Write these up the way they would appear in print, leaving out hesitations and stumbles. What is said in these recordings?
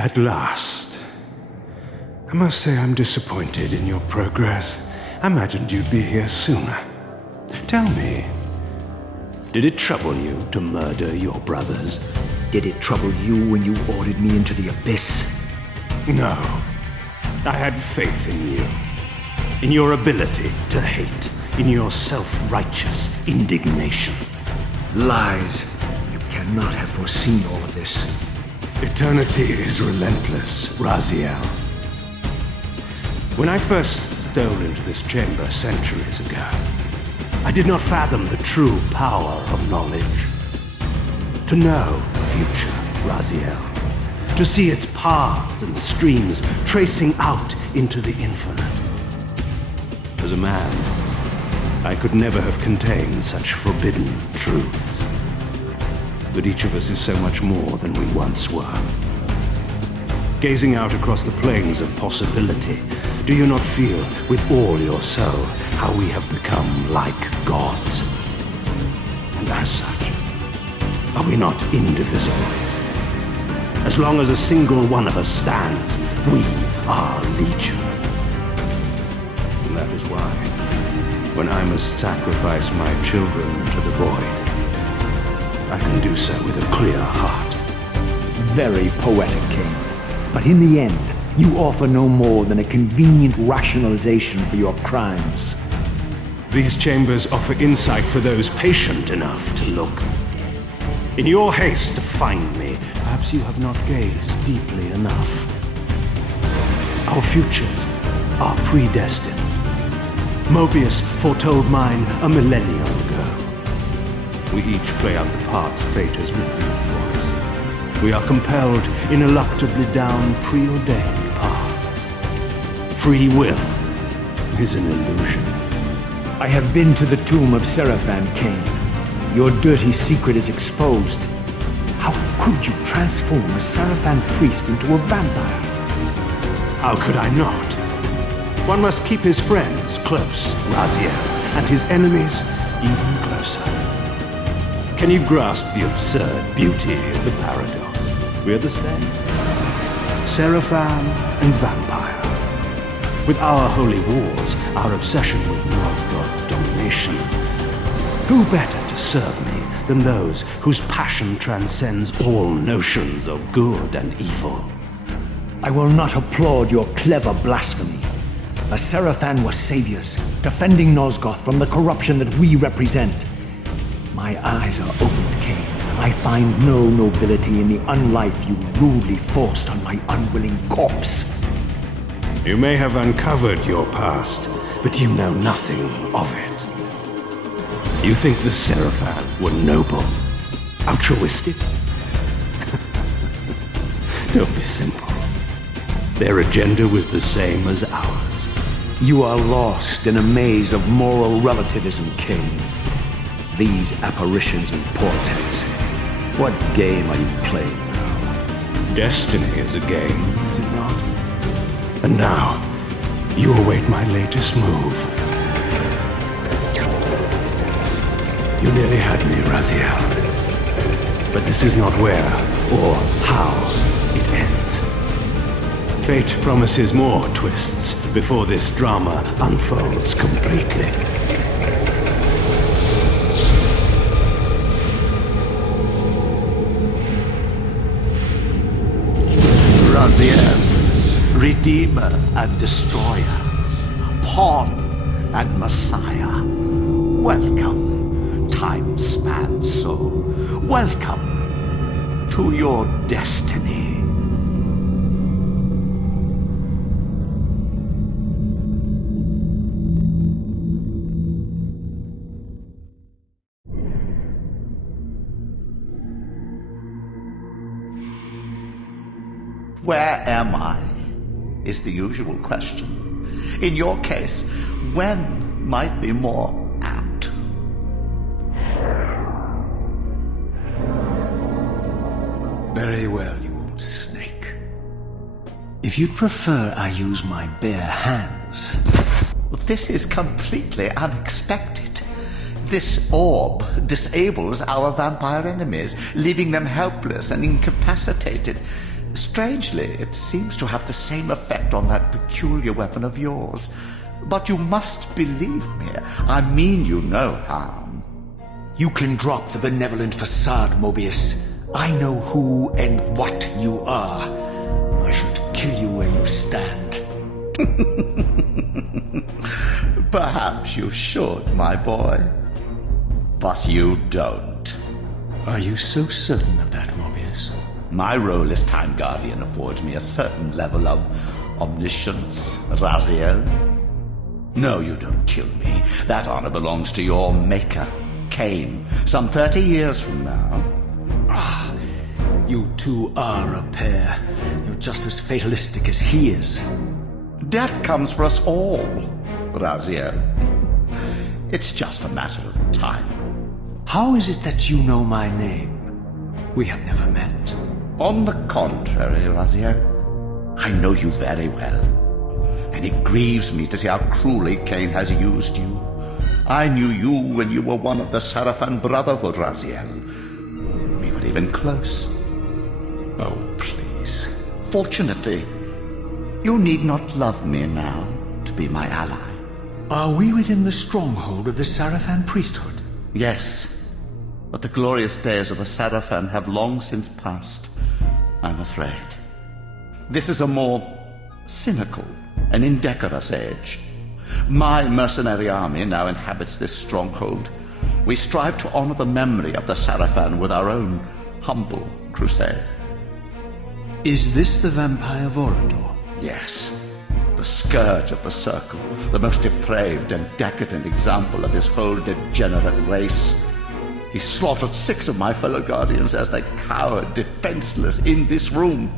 At last. I must say I'm disappointed in your progress. I imagined you'd be here sooner. Tell me, did it trouble you to murder your brothers? Did it trouble you when you ordered me into the abyss? No. I had faith in you. In your ability to hate. In your self-righteous indignation. Lies. You cannot have foreseen all of this. Eternity is relentless, Raziel. When I first stole into this chamber centuries ago, I did not fathom the true power of knowledge. To know the future, Raziel. To see its paths and streams tracing out into the infinite. As a man, I could never have contained such forbidden truths. But each of us is so much more than we once were. Gazing out across the plains of possibility, do you not feel with all your soul how we have become like gods? And as such, are we not indivisible? As long as a single one of us stands, we are legion. And that is why, when I must sacrifice my children to the void, I can do so with a clear heart. Very poetic, Kain. But in the end, you offer no more than a convenient rationalization for your crimes. These chambers offer insight for those patient enough to look. In your haste to find me, perhaps you have not gazed deeply enough. Our futures are predestined. Moebius foretold mine a millennium ago. We each play out the parts fate has written for us. We are compelled ineluctably down preordained paths. Free will is an illusion. I have been to the tomb of Sarafan, Kain. Your dirty secret is exposed. How could you transform a Sarafan priest into a vampire? How could I not? One must keep his friends close, Raziel, and his enemies even closer. Can you grasp the absurd beauty of the paradox? We're the same. Seraphan and vampire. With our holy wars, our obsession with Nosgoth's domination, who better to serve me than those whose passion transcends all notions of good and evil? I will not applaud your clever blasphemy. The Sarafan were saviors, defending Nosgoth from the corruption that we represent. My eyes are opened, Kain. I find no nobility in the unlife you rudely forced on my unwilling corpse. You may have uncovered your past, but you know nothing of it. You think the Sarafan were noble, altruistic? Don't be simple. Their agenda was the same as ours. You are lost in a maze of moral relativism, Kain. These apparitions and portents. What game are you playing now? Destiny is a game, is it not? And now, you await my latest move. You nearly had me, Raziel. But this is not where or how it ends. Fate promises more twists before this drama unfolds completely. Raziel, Redeemer and Destroyer, Pawn and Messiah. Welcome, time-span soul. Welcome to your destiny. Where am I? Is the usual question. In your case, when might be more apt. Very well, you old snake. If you'd prefer I use my bare hands... This is completely unexpected. This orb disables our vampire enemies, leaving them helpless and incapacitated. Strangely, it seems to have the same effect on that peculiar weapon of yours. But you must believe me. I mean you no harm. You can drop the benevolent facade, Moebius. I know who and what you are. I should kill you where you stand. Perhaps you should, my boy. But you don't. Are you so certain of that, Moebius? My role as Time Guardian affords me a certain level of omniscience, Raziel. No, you don't kill me. That honor belongs to your maker, Kain, some 30 years from now. Ah, you two are a pair. You're just as fatalistic as he is. Death comes for us all, Raziel. It's just a matter of time. How is it that you know my name? We have never met. On the contrary, Raziel, I know you very well. And it grieves me to see how cruelly Kain has used you. I knew you when you were one of the Sarafan Brotherhood, Raziel. We were even close. Oh, please. Fortunately, you need not love me now to be my ally. Are we within the stronghold of the Sarafan priesthood? Yes, but the glorious days of the Sarafan have long since passed, I'm afraid. This is a more cynical and indecorous age. My mercenary army now inhabits this stronghold. We strive to honor the memory of the Sarafan with our own humble crusade. Is this the Vampire Vorodor? Yes, the scourge of the Circle, the most depraved and decadent example of his whole degenerate race. He slaughtered 6 of my fellow Guardians as they cowered defenseless in this room.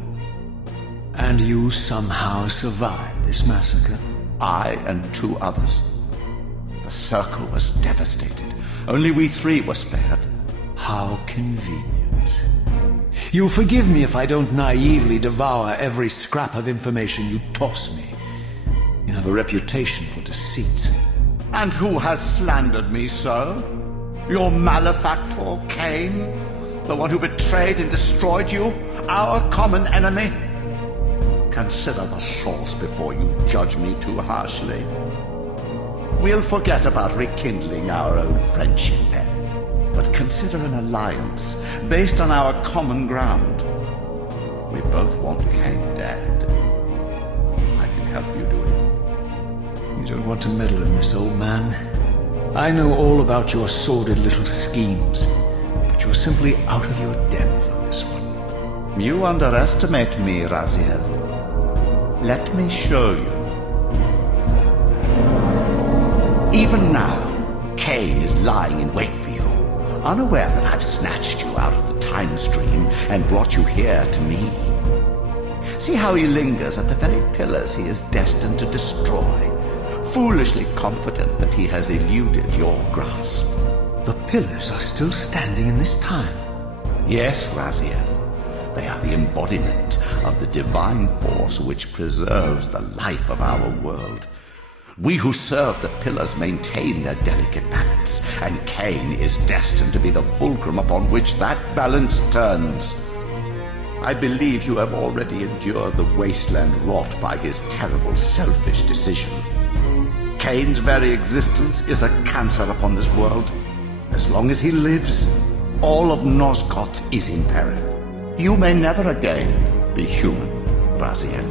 And you somehow survived this massacre? I and 2 others. The Circle was devastated. Only we 3 were spared. How convenient. You'll forgive me if I don't naively devour every scrap of information you toss me. You have a reputation for deceit. And who has slandered me so? Your malefactor, Kain? The one who betrayed and destroyed you? Our common enemy? Consider the source before you judge me too harshly. We'll forget about rekindling our old friendship then. But consider an alliance based on our common ground. We both want Kain dead. I can help you do it. You don't want to meddle in this, old man. I know all about your sordid little schemes, but you're simply out of your depth on this one. You underestimate me, Raziel. Let me show you. Even now, Kain is lying in wait for you, unaware that I've snatched you out of the time stream and brought you here to me. See how he lingers at the very pillars he is destined to destroy, foolishly confident that he has eluded your grasp. The pillars are still standing in this time. Yes, Raziel. They are the embodiment of the divine force which preserves the life of our world. We who serve the pillars maintain their delicate balance, and Kain is destined to be the fulcrum upon which that balance turns. I believe you have already endured the wasteland wrought by his terrible, selfish decision. Kain's very existence is a cancer upon this world. As long as he lives, all of Nosgoth is in peril. You may never again be human, Raziel.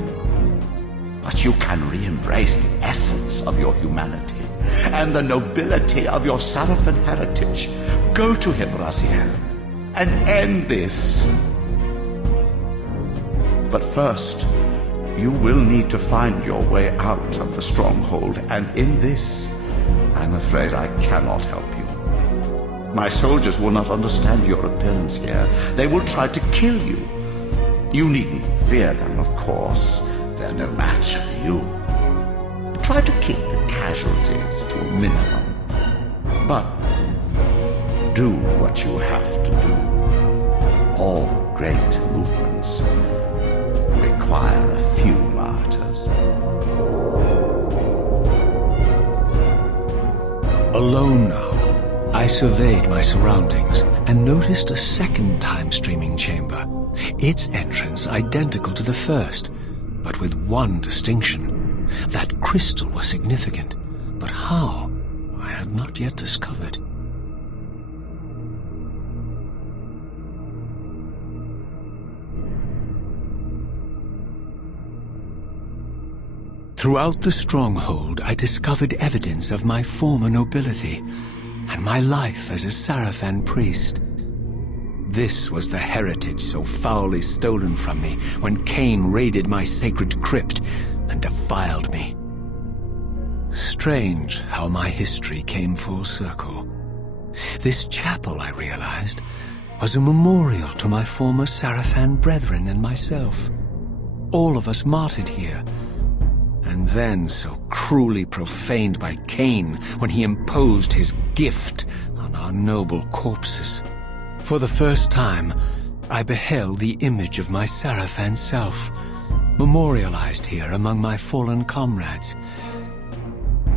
But you can re-embrace the essence of your humanity and the nobility of your Sarafan heritage. Go to him, Raziel, and end this. But first, you will need to find your way out of the stronghold, and in this, I'm afraid I cannot help you. My soldiers will not understand your appearance here. They will try to kill you. You needn't fear them, of course. They're no match for you. Try to keep the casualties to a minimum. But do what you have to do. All great movements require a few martyrs. Alone now, I surveyed my surroundings and noticed a second time streaming chamber, its entrance identical to the first, but with one distinction. That crystal was significant, but how, I had not yet discovered. Throughout the Stronghold, I discovered evidence of my former nobility and my life as a Sarafan priest. This was the heritage so foully stolen from me when Kain raided my sacred crypt and defiled me. Strange how my history came full circle. This chapel, I realized, was a memorial to my former Sarafan brethren and myself. All of us martyred here, and then so cruelly profaned by Kain when he imposed his gift on our noble corpses. For the first time, I beheld the image of my Sarafan self, memorialized here among my fallen comrades.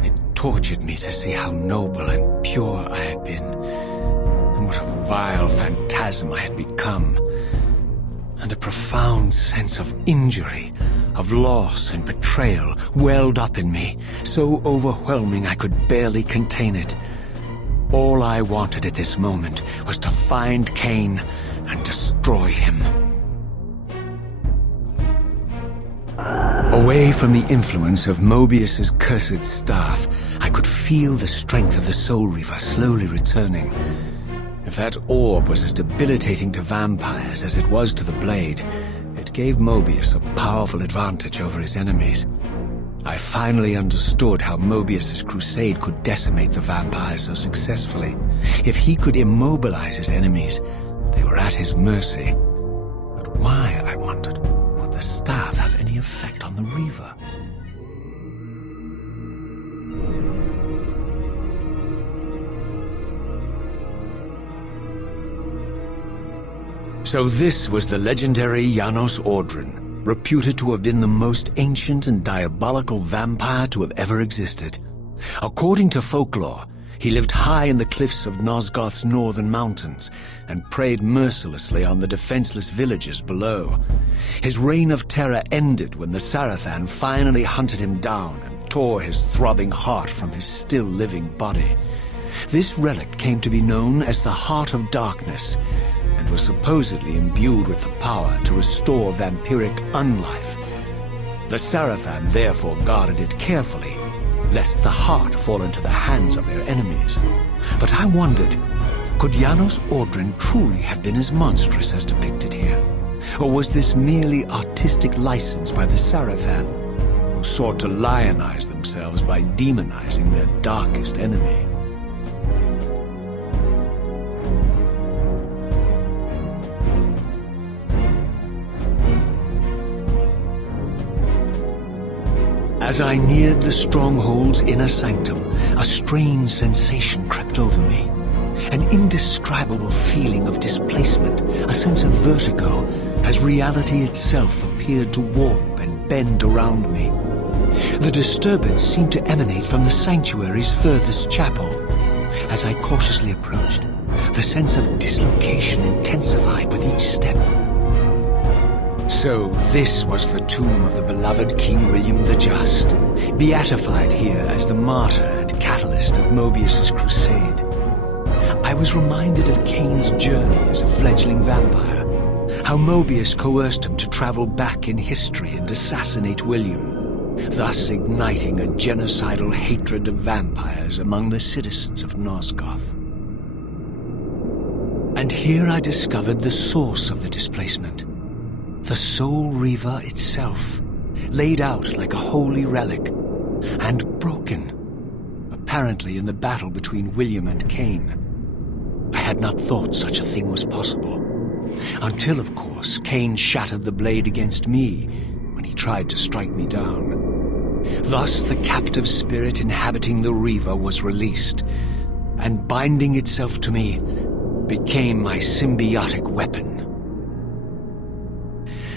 It tortured me to see how noble and pure I had been, and what a vile phantasm I had become, and a profound sense of injury, of loss and betrayal welled up in me, so overwhelming I could barely contain it. All I wanted at this moment was to find Kain and destroy him. Away from the influence of Moebius's cursed staff, I could feel the strength of the Soul Reaver slowly returning. If that orb was as debilitating to vampires as it was to the blade, it gave Moebius a powerful advantage over his enemies. I finally understood how Moebius's crusade could decimate the vampires so successfully. If he could immobilize his enemies, they were at his mercy. But why, I wondered, would the staff have any effect on the Reaver? So this was the legendary Janos Audron, reputed to have been the most ancient and diabolical vampire to have ever existed. According to folklore, he lived high in the cliffs of Nosgoth's northern mountains and preyed mercilessly on the defenseless villagers below. His reign of terror ended when the Sarafan finally hunted him down and tore his throbbing heart from his still-living body. This relic came to be known as the Heart of Darkness, and was supposedly imbued with the power to restore vampiric unlife. The Sarafan therefore guarded it carefully, lest the heart fall into the hands of their enemies. But I wondered, could Janos Audron truly have been as monstrous as depicted here? Or was this merely artistic license by the Sarafan, who sought to lionize themselves by demonizing their darkest enemy? As I neared the Stronghold's inner sanctum, a strange sensation crept over me. An indescribable feeling of displacement, a sense of vertigo, as reality itself appeared to warp and bend around me. The disturbance seemed to emanate from the sanctuary's furthest chapel. As I cautiously approached, the sense of dislocation intensified with each step. So this was the tomb of the beloved King William the Just, beatified here as the martyr and catalyst of Moebius's crusade. I was reminded of Kain's journey as a fledgling vampire, how Moebius coerced him to travel back in history and assassinate William, thus igniting a genocidal hatred of vampires among the citizens of Nosgoth. And here I discovered the source of the displacement. The Soul Reaver itself, laid out like a holy relic, and broken, apparently in the battle between William and Kain. I had not thought such a thing was possible, until, of course, Kain shattered the blade against me when he tried to strike me down. Thus the captive spirit inhabiting the Reaver was released, and binding itself to me, became my symbiotic weapon.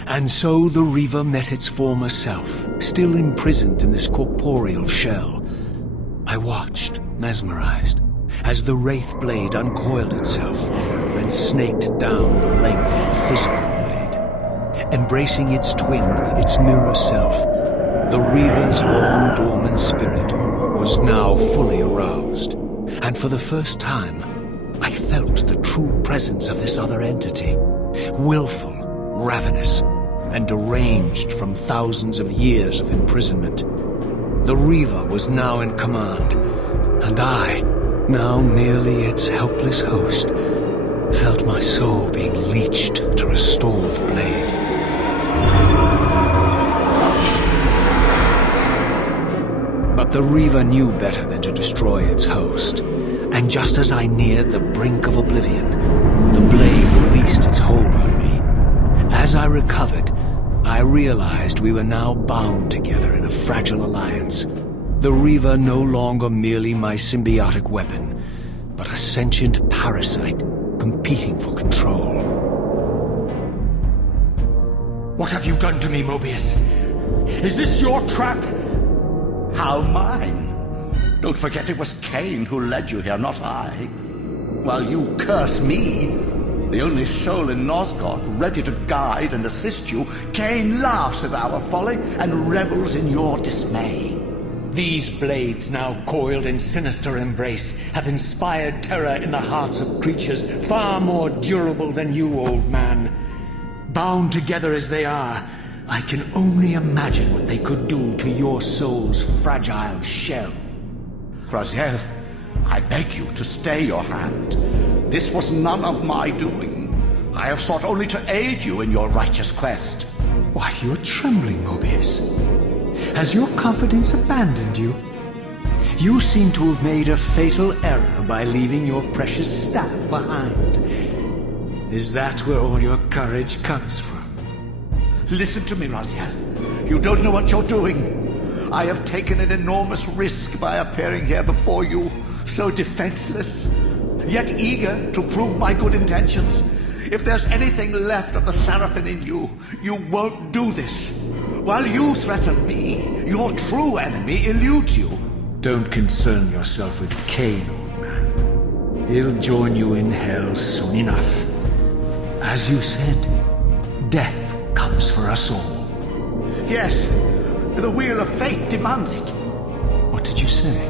And so the Reaver met its former self, still imprisoned in this corporeal shell. I watched, mesmerized, as the wraith blade uncoiled itself and snaked down the length of the physical blade. embracing its twin, its mirror self. The Reaver's long-dormant spirit was now fully aroused, and for the first time, I felt the true presence of this other entity, willful, ravenous, and deranged from thousands of years of imprisonment. The Reaver was now in command, and I, now merely its helpless host, felt my soul being leached to restore the blade. But the Reaver knew better than to destroy its host, and just as I neared the brink of oblivion, the blade released its hold on me. As I recovered, I realized we were now bound together in a fragile alliance. The Reaver no longer merely my symbiotic weapon, but a sentient parasite competing for control. What have you done to me, Moebius? Is this your trap? How mine? Don't forget it was Kain who led you here, not I. While you curse me, the only soul in Nosgoth ready to guide and assist you, Kain laughs at our folly and revels in your dismay. These blades, now coiled in sinister embrace, have inspired terror in the hearts of creatures far more durable than you, old man. Bound together as they are, I can only imagine what they could do to your soul's fragile shell. Raziel, I beg you to stay your hand. This was none of my doing. I have sought only to aid you in your righteous quest. Why, you're trembling, Moebius. Has your confidence abandoned you? You seem to have made a fatal error by leaving your precious staff behind. Is that where all your courage comes from? Listen to me, Raziel. You don't know what you're doing. I have taken an enormous risk by appearing here before you, so defenseless, yet eager to prove my good intentions. If there's anything left of the Sarafan in you, you won't do this. While you threaten me, your true enemy eludes you. Don't concern yourself with Kain, old man. He'll join you in hell soon enough. As you said, death comes for us all. Yes, the wheel of fate demands it. What did you say?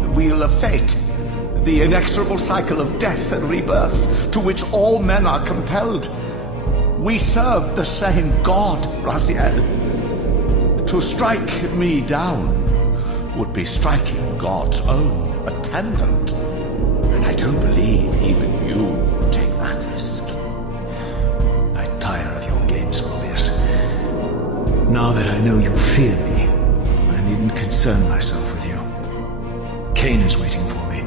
The wheel of fate. The inexorable cycle of death and rebirth to which all men are compelled. We serve the same God, Raziel. To strike me down would be striking God's own attendant. And I don't believe even you would take that risk. I tire of your games, Moebius. Now that I know you fear me, I needn't concern myself with you. Kain is waiting for me.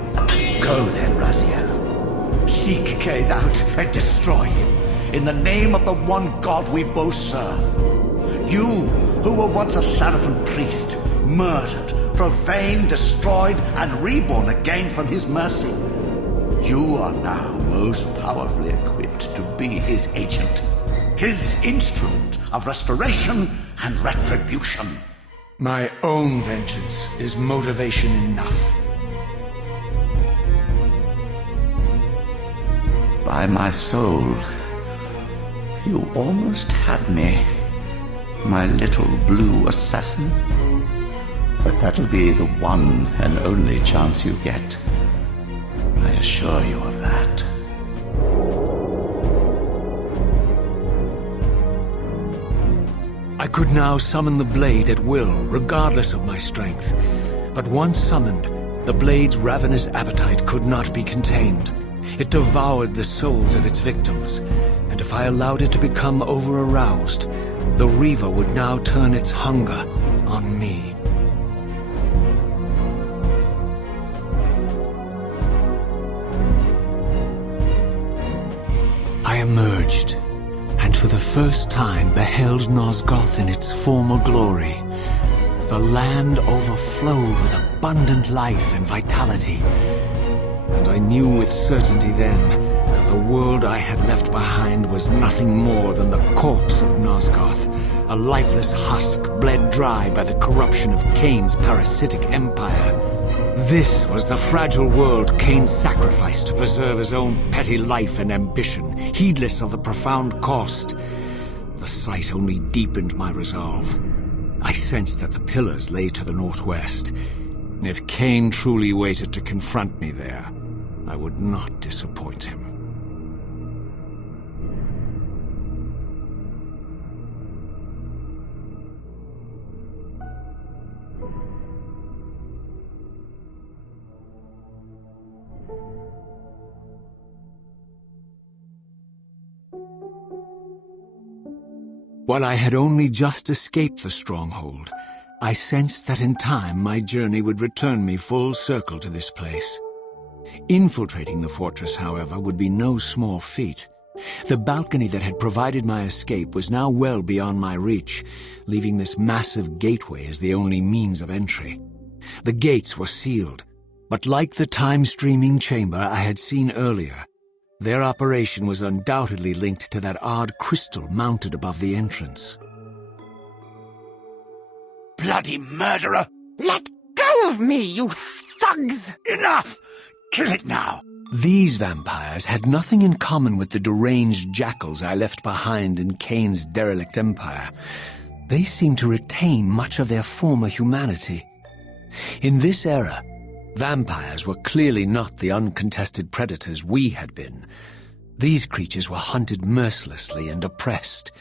Go then, Raziel. Seek Kain out and destroy him in the name of the one God we both serve. You, who were once a Sarafan priest, murdered, profaned, destroyed, and reborn again from his mercy. You are now most powerfully equipped to be his agent, his instrument of restoration and retribution. My own vengeance is motivation enough. By my soul, you almost had me, my little blue assassin. But that'll be the one and only chance you get. I assure you of that. I could now summon the blade at will, regardless of my strength. But once summoned, the blade's ravenous appetite could not be contained. It devoured the souls of its victims, and if I allowed it to become over-aroused, the Reaver would now turn its hunger on me. I emerged, and for the first time beheld Nosgoth in its former glory. The land overflowed with abundant life and vitality, and I knew with certainty then that the world I had left behind was nothing more than the corpse of Nosgoth, a lifeless husk bled dry by the corruption of Kain's parasitic empire. This was the fragile world Kain sacrificed to preserve his own petty life and ambition, heedless of the profound cost. The sight only deepened my resolve. I sensed that the pillars lay to the northwest. If Kain truly waited to confront me there, I would not disappoint him. While I had only just escaped the Stronghold, I sensed that in time my journey would return me full circle to this place. Infiltrating the fortress, however, would be no small feat. The balcony that had provided my escape was now well beyond my reach, leaving this massive gateway as the only means of entry. The gates were sealed, but like the time-streaming chamber I had seen earlier, their operation was undoubtedly linked to that odd crystal mounted above the entrance. Bloody murderer! Let go of me, you thugs! Enough! Kill it now! These vampires had nothing in common with the deranged jackals I left behind in Kain's derelict empire. They seemed to retain much of their former humanity. In this era, vampires were clearly not the uncontested predators we had been. These creatures were hunted mercilessly and oppressed.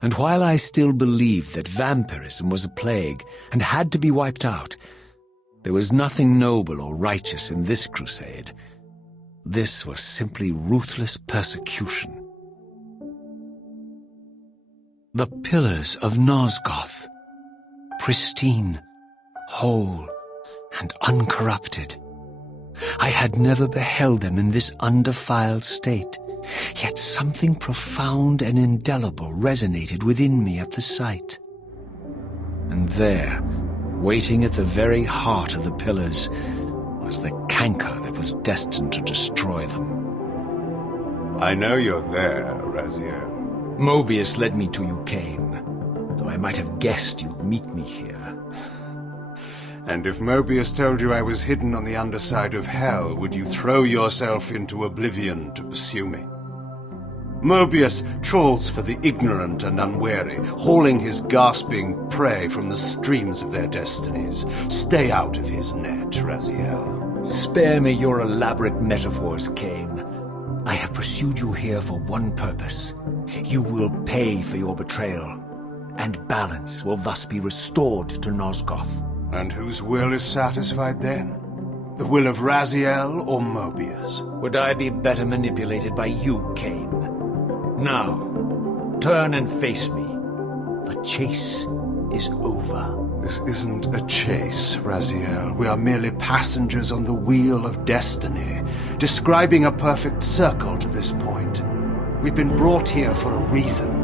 And while I still believed that vampirism was a plague and had to be wiped out, there was nothing noble or righteous in this crusade. This was simply ruthless persecution. The pillars of Nosgoth, pristine, whole, and uncorrupted. I had never beheld them in this undefiled state, yet something profound and indelible resonated within me at the sight. And there, waiting at the very heart of the pillars, was the canker that was destined to destroy them. I know you're there, Raziel. Moebius led me to you, Kain, though I might have guessed you'd meet me here. And if Moebius told you I was hidden on the underside of hell, would you throw yourself into oblivion to pursue me? Moebius trawls for the ignorant and unwary, hauling his gasping prey from the streams of their destinies. Stay out of his net, Raziel. Spare me your elaborate metaphors, Kain. I have pursued you here for one purpose. You will pay for your betrayal, and balance will thus be restored to Nosgoth. And whose will is satisfied then? The will of Raziel or Moebius? Would I be better manipulated by you, Kain? Now, turn and face me. The chase is over. This isn't a chase, Raziel. We are merely passengers on the wheel of destiny, describing a perfect circle to this point. We've been brought here for a reason.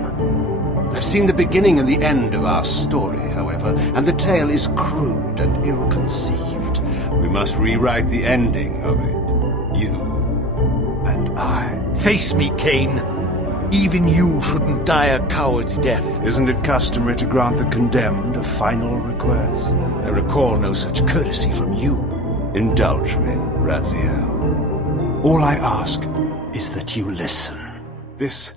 I've seen the beginning and the end of our story, however, and the tale is crude and ill-conceived. We must rewrite the ending of it. You and I. Face me, Kain. Even you shouldn't die a coward's death. Isn't it customary to grant the condemned a final request? I recall no such courtesy from you. Indulge me, Raziel. All I ask is that you listen. This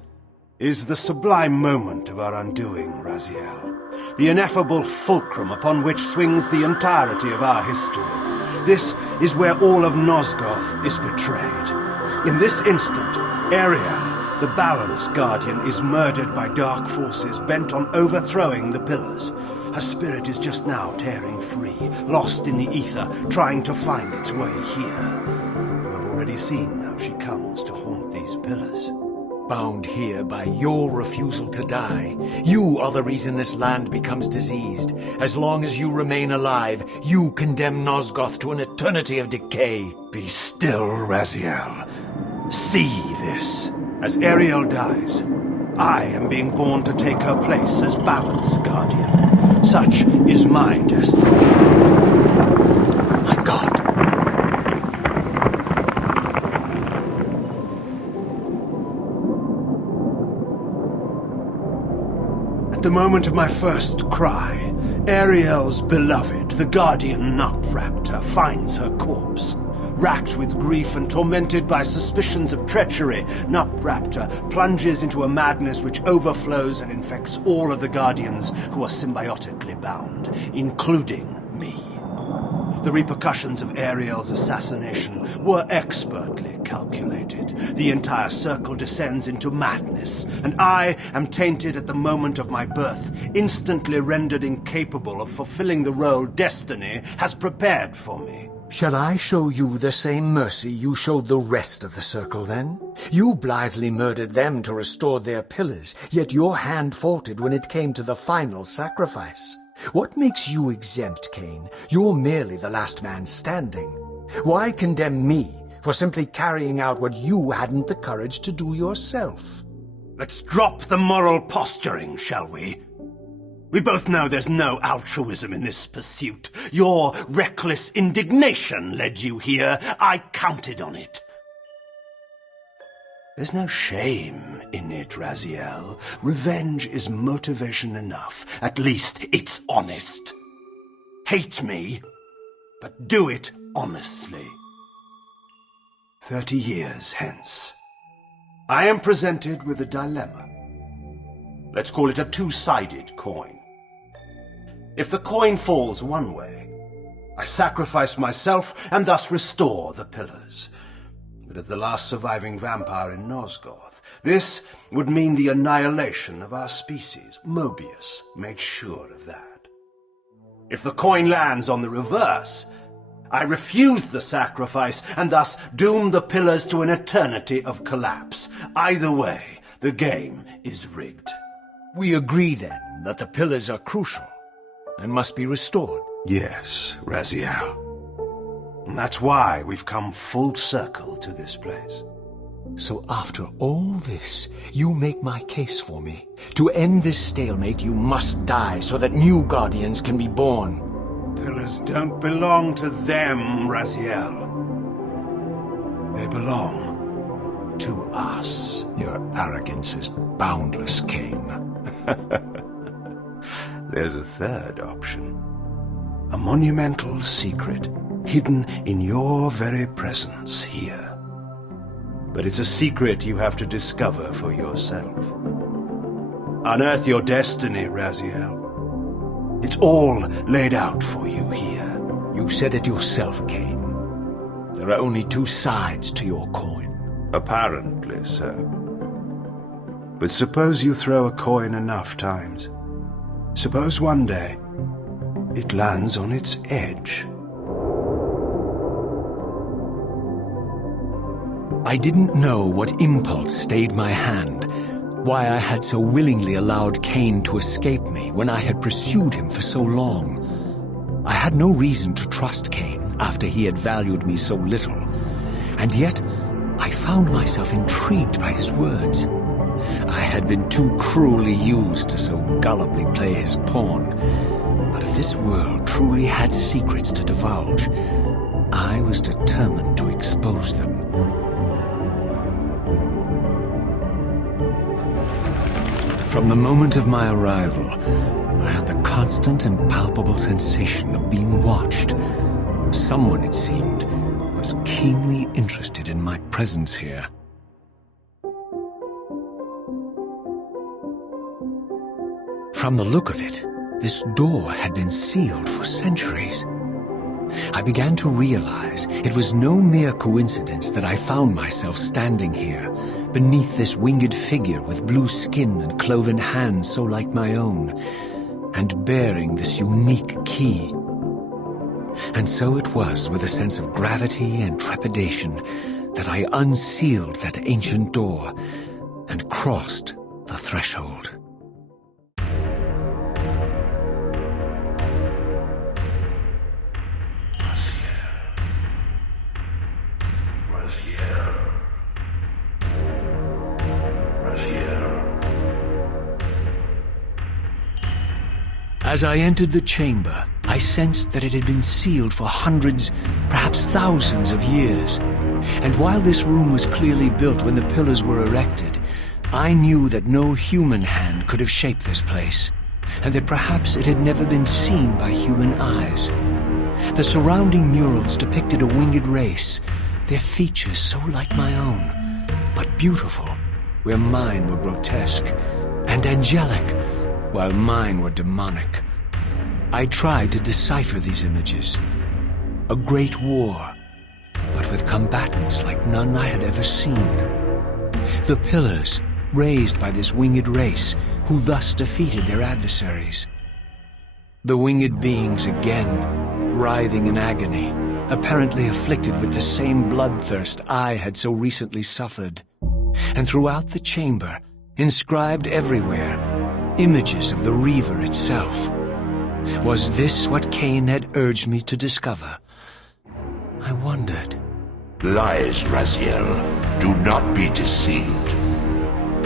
is the sublime moment of our undoing, Raziel. The ineffable fulcrum upon which swings the entirety of our history. This is where all of Nosgoth is betrayed. In this instant, Ariel, the Balance Guardian, is murdered by dark forces bent on overthrowing the pillars. Her spirit is just now tearing free, lost in the ether, trying to find its way here. You have already seen how she comes to haunt these pillars. Bound here by your refusal to die. You are the reason this land becomes diseased. As long as you remain alive, you condemn Nosgoth to an eternity of decay. Be still, Raziel. See this. As Ariel dies, I am being born to take her place as Balance Guardian. Such is my destiny. My God. At the moment of my first cry, Ariel's beloved, the Guardian Nut Raptor, finds her corpse. racked with grief and tormented by suspicions of treachery, Nupraptor plunges into a madness which overflows and infects all of the Guardians who are symbiotically bound, including me. The repercussions of Ariel's assassination were expertly calculated. The entire circle descends into madness, and I am tainted at the moment of my birth, instantly rendered incapable of fulfilling the role destiny has prepared for me. Shall I show you the same mercy you showed the rest of the circle, then? You blithely murdered them to restore their pillars, yet your hand faltered when it came to the final sacrifice. What makes you exempt, Kain? You're merely the last man standing. Why condemn me for simply carrying out what you hadn't the courage to do yourself? Let's drop the moral posturing, shall we? We both know there's no altruism in this pursuit. Your reckless indignation led you here. I counted on it. There's no shame in it, Raziel. Revenge is motivation enough. At least it's honest. Hate me, but do it honestly. 30 years hence, I am presented with a dilemma. Let's call it a two-sided coin. If the coin falls one way, I sacrifice myself and thus restore the pillars. But as the last surviving vampire in Nosgoth, this would mean the annihilation of our species. Moebius made sure of that. If the coin lands on the reverse, I refuse the sacrifice and thus doom the pillars to an eternity of collapse. Either way, the game is rigged. We agree, then, that the pillars are crucial and must be restored. Yes, Raziel. And that's why we've come full circle to this place. So after all this, you make my case for me. To end this stalemate, you must die so that new Guardians can be born. Pillars don't belong to them, Raziel. They belong to us. Your arrogance is boundless, Kain. There's a third option. A monumental secret hidden in your very presence here. But it's a secret you have to discover for yourself. Unearth your destiny, Raziel. It's all laid out for you here. You said it yourself, Kain. There are only two sides to your coin. Apparently so. But suppose you throw a coin enough times. Suppose one day it lands on its edge. I didn't know what impulse stayed my hand, why I had so willingly allowed Kain to escape me when I had pursued him for so long. I had no reason to trust Kain after he had valued me so little, and yet I found myself intrigued by his words. I had been too cruelly used to so gullibly play his pawn, but if this world truly had secrets to divulge, I was determined to expose them. From the moment of my arrival, I had the constant and palpable sensation of being watched. Someone, it seemed, was keenly interested in my presence here. From the look of it, this door had been sealed for centuries. I began to realize it was no mere coincidence that I found myself standing here, beneath this winged figure with blue skin and cloven hands so like my own, and bearing this unique key. And so it was with a sense of gravity and trepidation that I unsealed that ancient door and crossed the threshold. As I entered the chamber, I sensed that it had been sealed for hundreds, perhaps thousands of years. And while this room was clearly built when the pillars were erected, I knew that no human hand could have shaped this place, and that perhaps it had never been seen by human eyes. The surrounding murals depicted a winged race, their features so like my own, but beautiful, where mine were grotesque, and angelic, while mine were demonic. I tried to decipher these images. A great war, but with combatants like none I had ever seen. The pillars, raised by this winged race, who thus defeated their adversaries. The winged beings again, writhing in agony, apparently afflicted with the same bloodthirst I had so recently suffered. And throughout the chamber, inscribed everywhere, images of the Reaver itself. Was this what Kain had urged me to discover? I wondered. Lies, Raziel. Do not be deceived.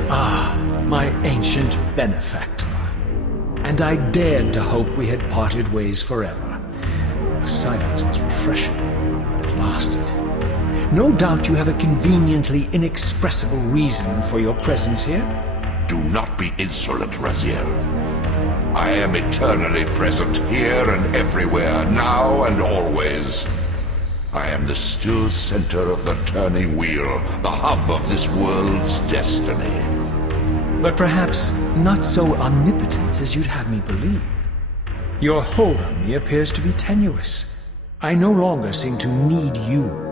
Ah, my ancient benefactor. And I dared to hope we had parted ways forever. The silence was refreshing, but it lasted. No doubt you have a conveniently inexpressible reason for your presence here? Do not be insolent, Raziel. I am eternally present here and everywhere, now and always. I am the still center of the turning wheel, the hub of this world's destiny. But perhaps not so omnipotent as you'd have me believe. Your hold on me appears to be tenuous. I no longer seem to need you.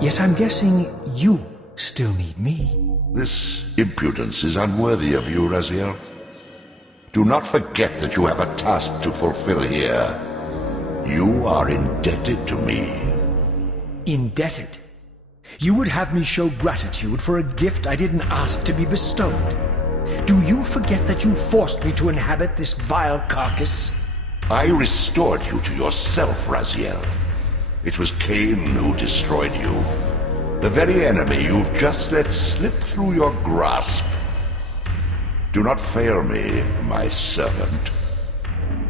Yet I'm guessing you still need me. This impudence is unworthy of you, Raziel. Do not forget that you have a task to fulfill here. You are indebted to me. Indebted? You would have me show gratitude for a gift I didn't ask to be bestowed. Do you forget that you forced me to inhabit this vile carcass? I restored you to yourself, Raziel. It was Kain who destroyed you. The very enemy you've just let slip through your grasp. Do not fail me, my servant.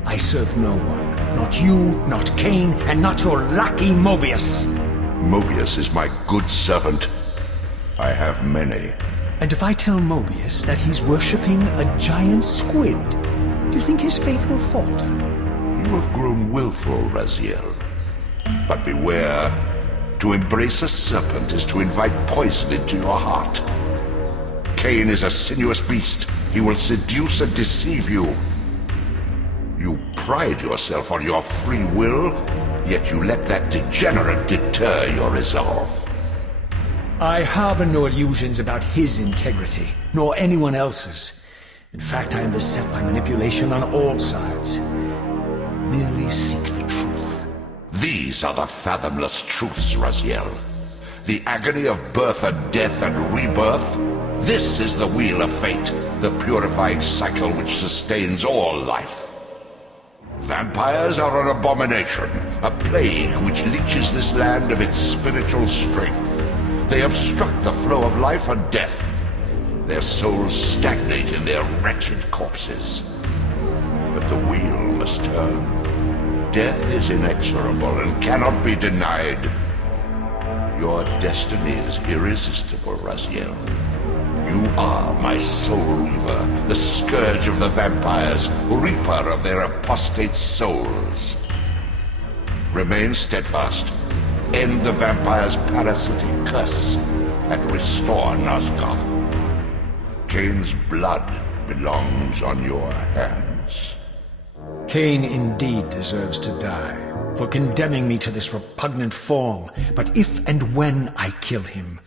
I serve no one. Not you, not Kain, and not your lackey Moebius. Moebius is my good servant. I have many. And if I tell Moebius that he's worshipping a giant squid, do you think his faith will falter? You have grown willful, Raziel. But beware. To embrace a serpent is to invite poison into your heart. Kain is a sinuous beast. He will seduce and deceive you. You pride yourself on your free will, yet you let that degenerate deter your resolve. I harbor no illusions about his integrity, nor anyone else's. In fact, I am beset by manipulation on all sides. I merely seek the truth. These are the fathomless truths, Raziel. The agony of birth and death and rebirth. This is the wheel of fate, the purifying cycle which sustains all life. Vampires are an abomination, a plague which leeches this land of its spiritual strength. They obstruct the flow of life and death. Their souls stagnate in their wretched corpses. But the wheel must turn. Death is inexorable and cannot be denied. Your destiny is irresistible, Raziel. You are my Soul Reaver, the scourge of the vampires, reaper of their apostate souls. Remain steadfast. End the vampire's parasitic curse, and restore Nosgoth. Kain's blood belongs on your hands. Kain indeed deserves to die for condemning me to this repugnant form, but if and when I kill him,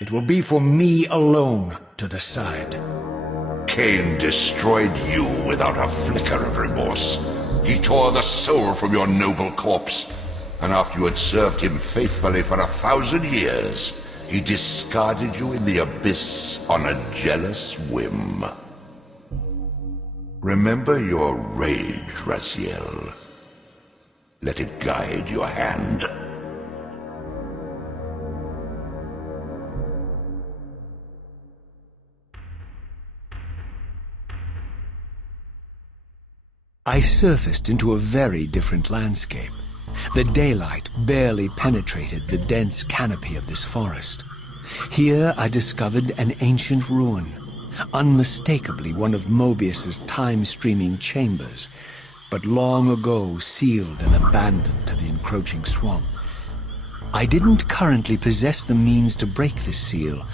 it will be for me alone to decide. Kain destroyed you without a flicker of remorse. He tore the soul from your noble corpse, and after you had served him faithfully for 1,000 years, he discarded you in the abyss on a jealous whim. Remember your rage, Raziel. Let it guide your hand. I surfaced into a very different landscape. The daylight barely penetrated the dense canopy of this forest. Here I discovered an ancient ruin, unmistakably one of Moebius's time-streaming chambers, but long ago sealed and abandoned to the encroaching swamp. I didn't currently possess the means to break this seal,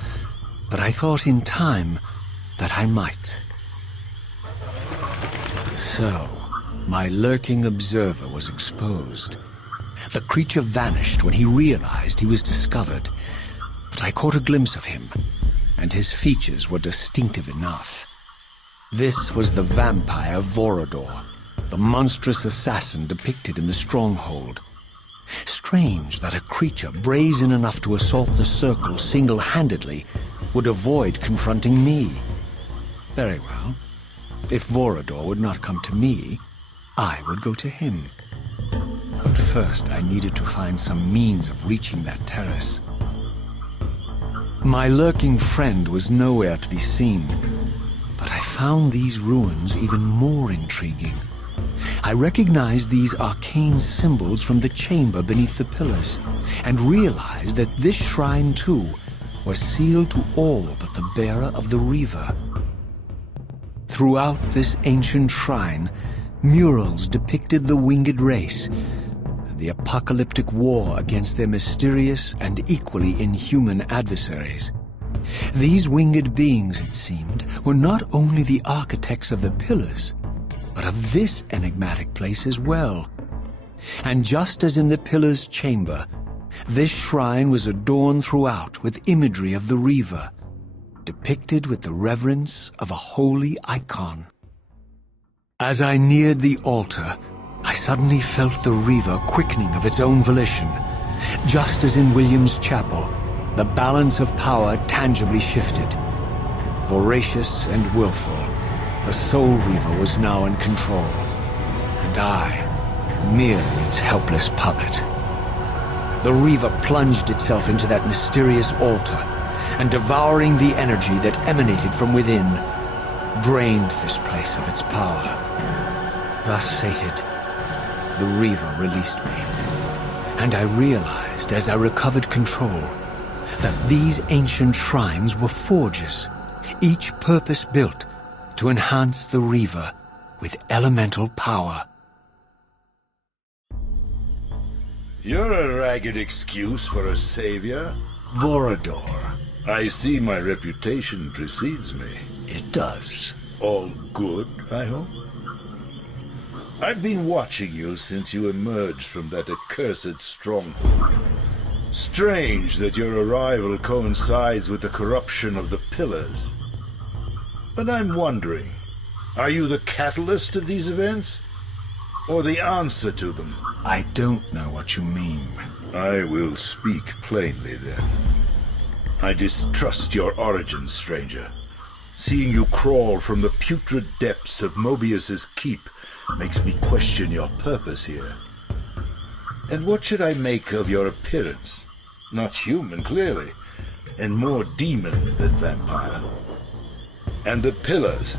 but I thought in time that I might. So, my lurking observer was exposed. The creature vanished when he realized he was discovered, but I caught a glimpse of him, and his features were distinctive enough. This was the Vampire Vorodor, the monstrous assassin depicted in the Stronghold. Strange that a creature brazen enough to assault the Circle single-handedly would avoid confronting me. Very well. If Vorodor would not come to me, I would go to him. But first I needed to find some means of reaching that terrace. My lurking friend was nowhere to be seen, but I found these ruins even more intriguing. I recognized these arcane symbols from the chamber beneath the pillars, and realized that this shrine too was sealed to all but the bearer of the Reaver. Throughout this ancient shrine, murals depicted the winged race and the apocalyptic war against their mysterious and equally inhuman adversaries. These winged beings, it seemed, were not only the architects of the pillars, but of this enigmatic place as well. And just as in the pillar's chamber, this shrine was adorned throughout with imagery of the Reaver, depicted with the reverence of a holy icon. As I neared the altar, I suddenly felt the Reaver quickening of its own volition. Just as in William's chapel, the balance of power tangibly shifted. Voracious and willful, the Soul Reaver was now in control, and I, merely its helpless puppet. The Reaver plunged itself into that mysterious altar, and devouring the energy that emanated from within, drained this place of its power. Thus sated, the Reaver released me, and I realized as I recovered control that these ancient shrines were forges, each purpose-built to enhance the Reaver with elemental power. You're a ragged excuse for a savior. Vorodor. I see my reputation precedes me. It does. All good, I hope? I've been watching you since you emerged from that accursed stronghold. Strange that your arrival coincides with the corruption of the pillars. But I'm wondering, are you the catalyst of these events? Or the answer to them? I don't know what you mean. I will speak plainly then. I distrust your origins, stranger. Seeing you crawl from the putrid depths of Moebius's keep makes me question your purpose here. And what should I make of your appearance? Not human, clearly, and more demon than vampire. And the pillars.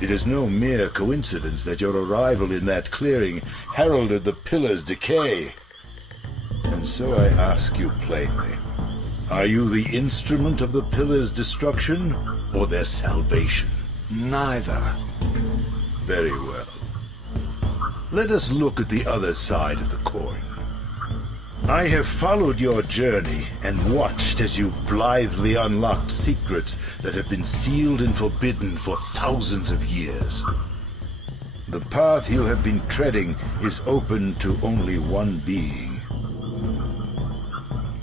It is no mere coincidence that your arrival in that clearing heralded the pillars' decay. And so I ask you plainly, are you the instrument of the pillars' destruction, or their salvation? Neither. Very well. Let us look at the other side of the coin. I have followed your journey and watched as you blithely unlocked secrets that have been sealed and forbidden for thousands of years. The path you have been treading is open to only one being.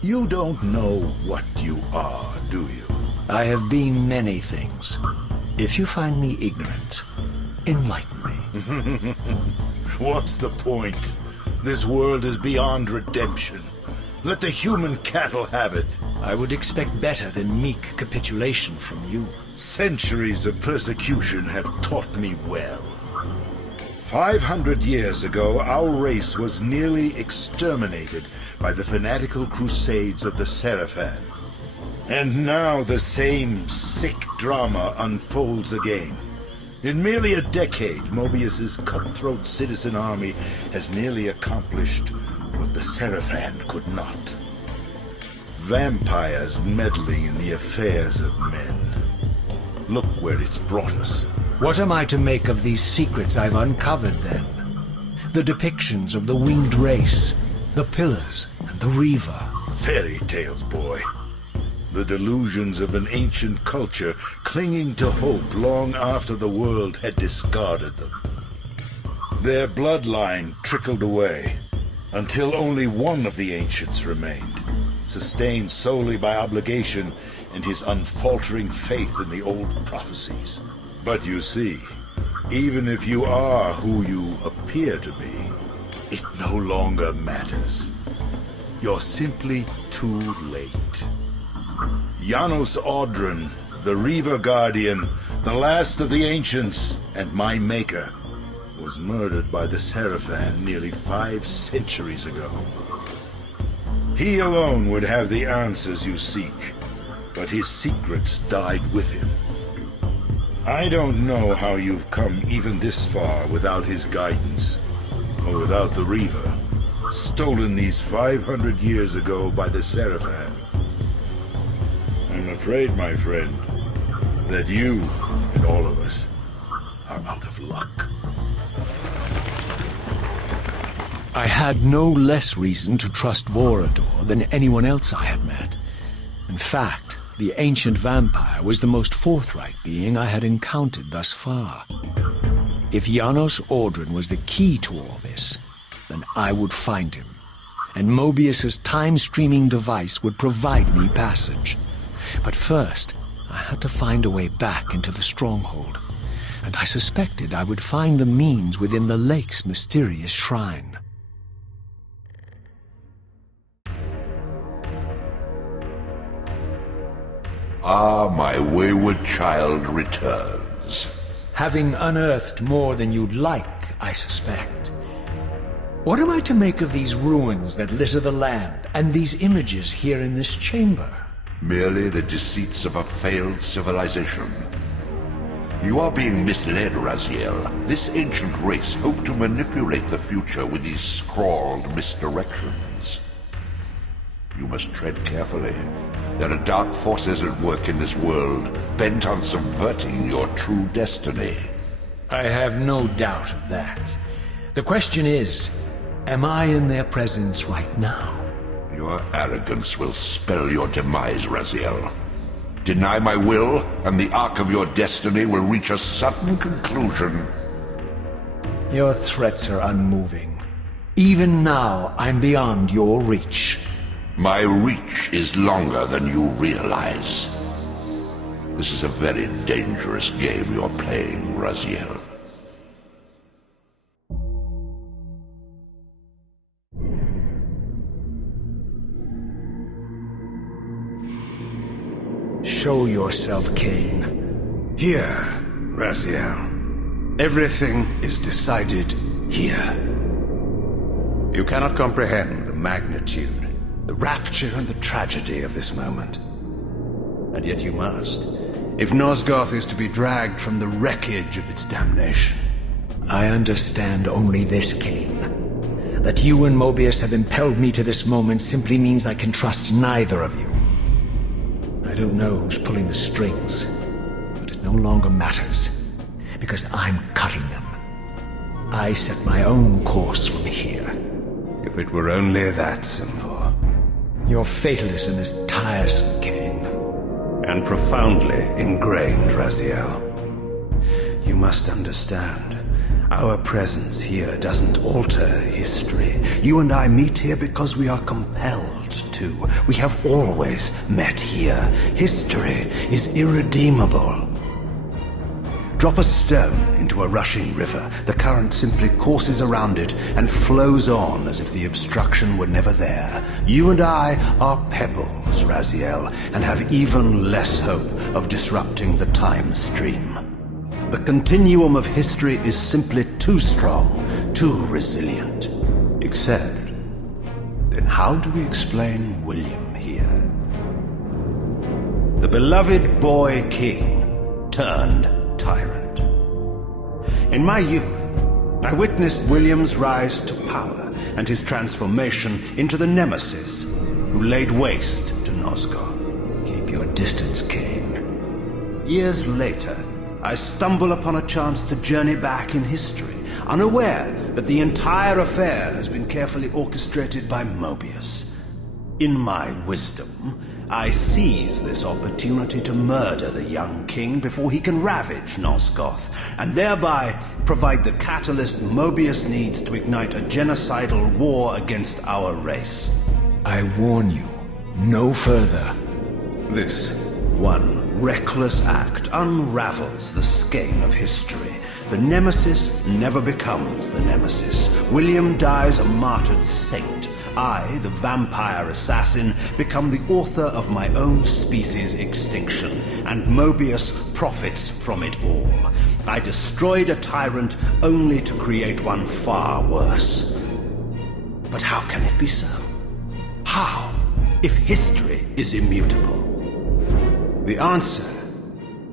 You don't know what you are, do you? I have been many things. If you find me ignorant, enlighten me. What's the point? This world is beyond redemption. Let the human cattle have it. I would expect better than meek capitulation from you. Centuries of persecution have taught me well. 500 years ago, our race was nearly exterminated by the fanatical crusades of the Sarafan. And now the same sick drama unfolds again. In merely a decade, Moebius's cutthroat citizen army has nearly accomplished what the Sarafan could not. Vampires meddling in the affairs of men. Look where it's brought us. What am I to make of these secrets I've uncovered, then? The depictions of the winged race, the pillars, and the Reaver. Fairy tales, boy. The delusions of an ancient culture clinging to hope long after the world had discarded them. Their bloodline trickled away, until only one of the ancients remained, sustained solely by obligation and his unfaltering faith in the old prophecies. But you see, even if you are who you appear to be, it no longer matters. You're simply too late. Janos Audron, the Reaver Guardian, the last of the ancients, and my maker, was murdered by the Sarafan nearly 5 centuries ago. He alone would have the answers you seek, but his secrets died with him. I don't know how you've come even this far without his guidance, or without the Reaver, stolen these 500 years ago by the Sarafan. I'm afraid, my friend, that you and all of us are out of luck. I had no less reason to trust Vorodor than anyone else I had met. In fact, the ancient vampire was the most forthright being I had encountered thus far. If Janos Audron was the key to all this, then I would find him, and Moebius's time-streaming device would provide me passage. But first, I had to find a way back into the Stronghold, and I suspected I would find the means within the lake's mysterious shrine. Ah, my wayward child returns. Having unearthed more than you'd like, I suspect. What am I to make of these ruins that litter the land, and these images here in this chamber? Merely the deceits of a failed civilization. You are being misled, Raziel. This ancient race hoped to manipulate the future with these scrawled misdirections. You must tread carefully. There are dark forces at work in this world, bent on subverting your true destiny. I have no doubt of that. The question is, am I in their presence right now? Your arrogance will spell your demise, Raziel. Deny my will, and the arc of your destiny will reach a sudden conclusion. Your threats are unmoving. Even now, I'm beyond your reach. My reach is longer than you realize. This is a very dangerous game you're playing, Raziel. Show yourself, Kain. Here, Raziel. Everything is decided here. You cannot comprehend the magnitude, the rapture and the tragedy of this moment. And yet you must, if Nosgoth is to be dragged from the wreckage of its damnation. I understand only this, Kain. That you and Moebius have impelled me to this moment simply means I can trust neither of you. I don't know who's pulling the strings, but it no longer matters, because I'm cutting them. I set my own course from here. If it were only that simple. Your fatalism is tiresome, Kain. And profoundly ingrained, Raziel. You must understand, our presence here doesn't alter history. You and I meet here because we are compelled to. We have always met here. History is irredeemable. Drop a stone into a rushing river. The current simply courses around it and flows on as if the obstruction were never there. You and I are pebbles, Raziel, and have even less hope of disrupting the time stream. The continuum of history is simply too strong, too resilient. Except, then how do we explain William here? The beloved boy king turned tyrant. In my youth, I witnessed William's rise to power and his transformation into the nemesis who laid waste to Nosgoth. Keep your distance, Kain. Years later, I stumble upon a chance to journey back in history, unaware that the entire affair has been carefully orchestrated by Moebius. In my wisdom, I seize this opportunity to murder the young king before he can ravage Nosgoth, and thereby provide the catalyst Moebius needs to ignite a genocidal war against our race. I warn you, no further. This one reckless act unravels the skein of history. The nemesis never becomes the nemesis. William dies a martyred saint. I, the vampire assassin, become the author of my own species' extinction, and Moebius profits from it all. I destroyed a tyrant only to create one far worse. But how can it be so? How, if history is immutable? The answer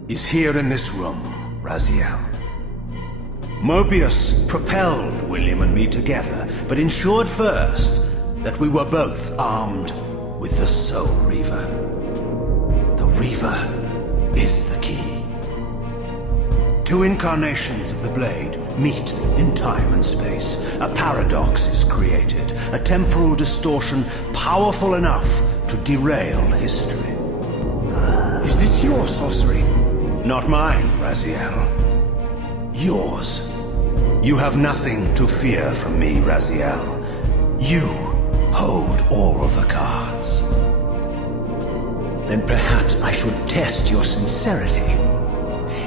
is here in this room, Raziel. Moebius propelled William and me together, but ensured first that we were both armed with the Soul Reaver. The Reaver is the key. Two incarnations of the blade meet in time and space. A paradox is created, a temporal distortion powerful enough to derail history. Is this your sorcery? Not mine, Raziel. Yours. You have nothing to fear from me, Raziel. You hold all the cards. Then perhaps I should test your sincerity.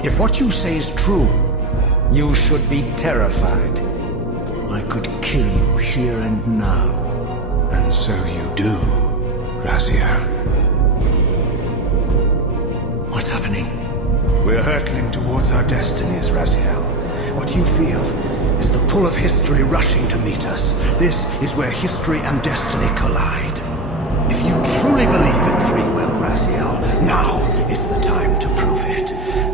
If what you say is true, you should be terrified. I could kill you here and now. And so you do, Raziel. What's happening? We're hurtling towards our destinies, Raziel. What you feel is the pull of history rushing to meet us. This is where history and destiny collide. If you truly believe in free will, Raziel, now is the time to prove it.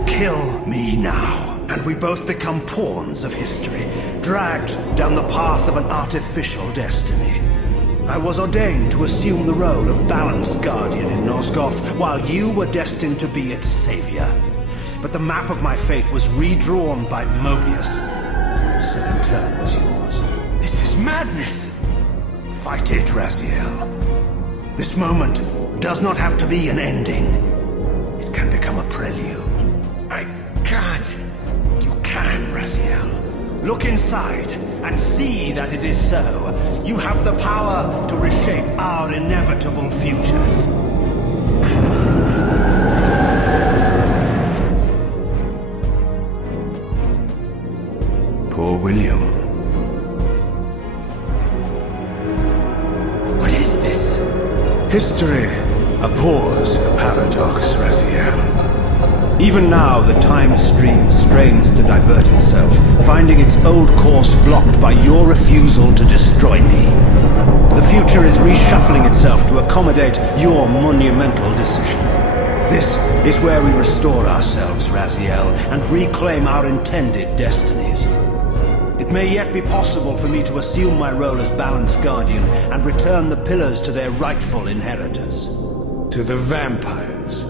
Kill me now, and we both become pawns of history, dragged down the path of an artificial destiny. I was ordained to assume the role of balanced guardian in Nosgoth, while you were destined to be its savior. But the map of my fate was redrawn by Moebius, and so in turn was yours. This is madness! Fight it, Raziel. This moment does not have to be an ending. It can become a prelude. I can't. You can, Raziel. Look inside and see that it is so. You have the power to reshape our inevitable futures. Poor William. What is this? History abhors a paradox, Raziel. Even now, the time stream strains to divert itself, finding its old course blocked by your refusal to destroy me. The future is reshuffling itself to accommodate your monumental decision. This is where we restore ourselves, Raziel, and reclaim our intended destinies. It may yet be possible for me to assume my role as balanced guardian and return the pillars to their rightful inheritors. To the vampires.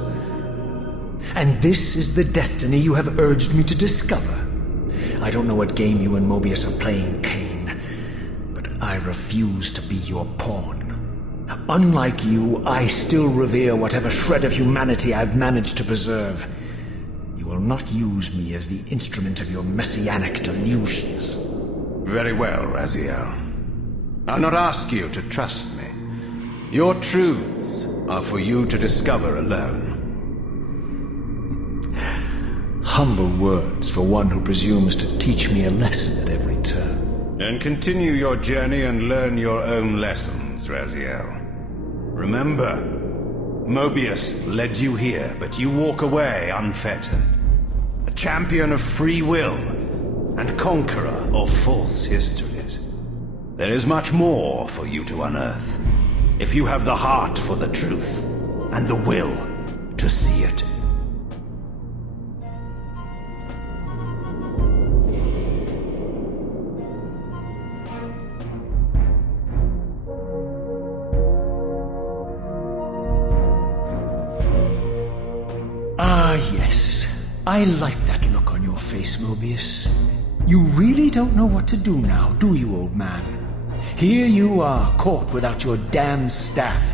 And this is the destiny you have urged me to discover. I don't know what game you and Moebius are playing, Kain, but I refuse to be your pawn. Unlike you, I still revere whatever shred of humanity I've managed to preserve. You will not use me as the instrument of your messianic delusions. Very well, Raziel. I'll not ask you to trust me. Your truths are for you to discover alone. Humble words for one who presumes to teach me a lesson at every turn. Then continue your journey and learn your own lessons, Raziel. Remember, Moebius led you here, but you walk away unfettered. A champion of free will, and conqueror of false histories. There is much more for you to unearth, if you have the heart for the truth, and the will to see it. Ah, yes. I like that your face, Moebius. You really don't know what to do now, do you, old man? Here you are, caught without your damn staff.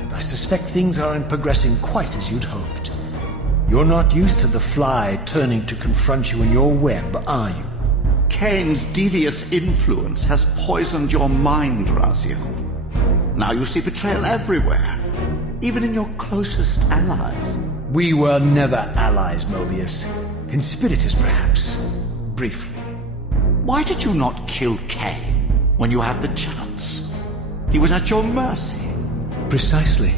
And I suspect things aren't progressing quite as you'd hoped. You're not used to the fly turning to confront you in your web, are you? Kain's devious influence has poisoned your mind, Raziel. Now you see betrayal everywhere, even in your closest allies. We were never allies, Moebius. Conspirators, perhaps. Briefly. Why did you not kill Kain when you had the chance? He was at your mercy. Precisely.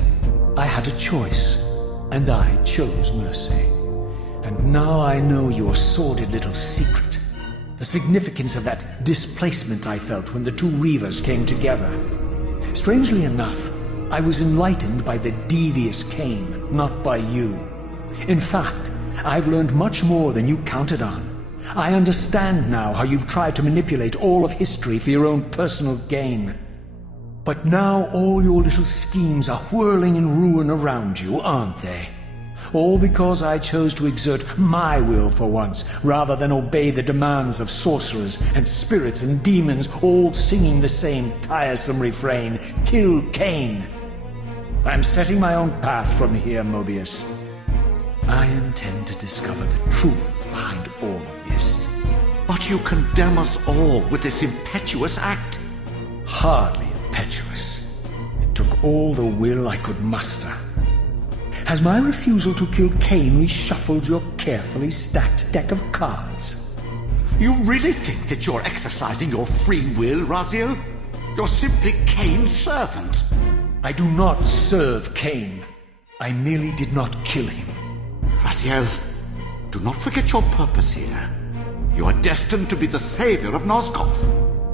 I had a choice, and I chose mercy. And now I know your sordid little secret. The significance of that displacement I felt when the two Reavers came together. Strangely enough, I was enlightened by the devious Kain, not by you. In fact, I've learned much more than you counted on. I understand now how you've tried to manipulate all of history for your own personal gain. But now all your little schemes are whirling in ruin around you, aren't they? All because I chose to exert my will for once, rather than obey the demands of sorcerers and spirits and demons, all singing the same tiresome refrain, "Kill Kain." I'm setting my own path from here, Moebius. I intend to discover the truth behind all of this. But you condemn us all with this impetuous act. Hardly impetuous. It took all the will I could muster. Has my refusal to kill Kain reshuffled your carefully stacked deck of cards? You really think that you're exercising your free will, Raziel? You're simply Kain's servant. I do not serve Kain. I merely did not kill him. Raziel, do not forget your purpose here. You are destined to be the savior of Nosgoth.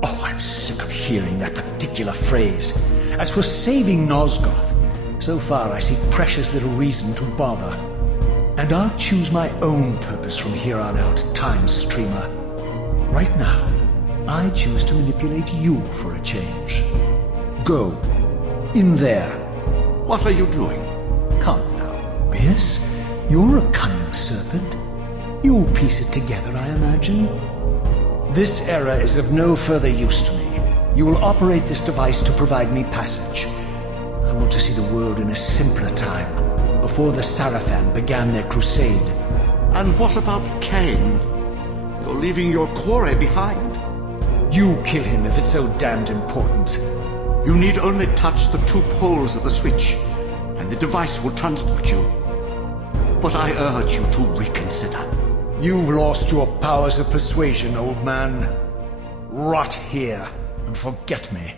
Oh, I'm sick of hearing that particular phrase. As for saving Nosgoth, so far I see precious little reason to bother. And I'll choose my own purpose from here on out, Time Streamer. Right now, I choose to manipulate you for a change. Go. In there. What are you doing? Come now, Moebius. You're a cunning serpent. You'll piece it together, I imagine. This era is of no further use to me. You will operate this device to provide me passage. I want to see the world in a simpler time, before the Sarafan began their crusade. And what about Kain? You're leaving your quarry behind. You kill him if it's so damned important. You need only touch the two poles of the switch, and the device will transport you. But I urge you to reconsider. You've lost your powers of persuasion, old man. Rot here and forget me.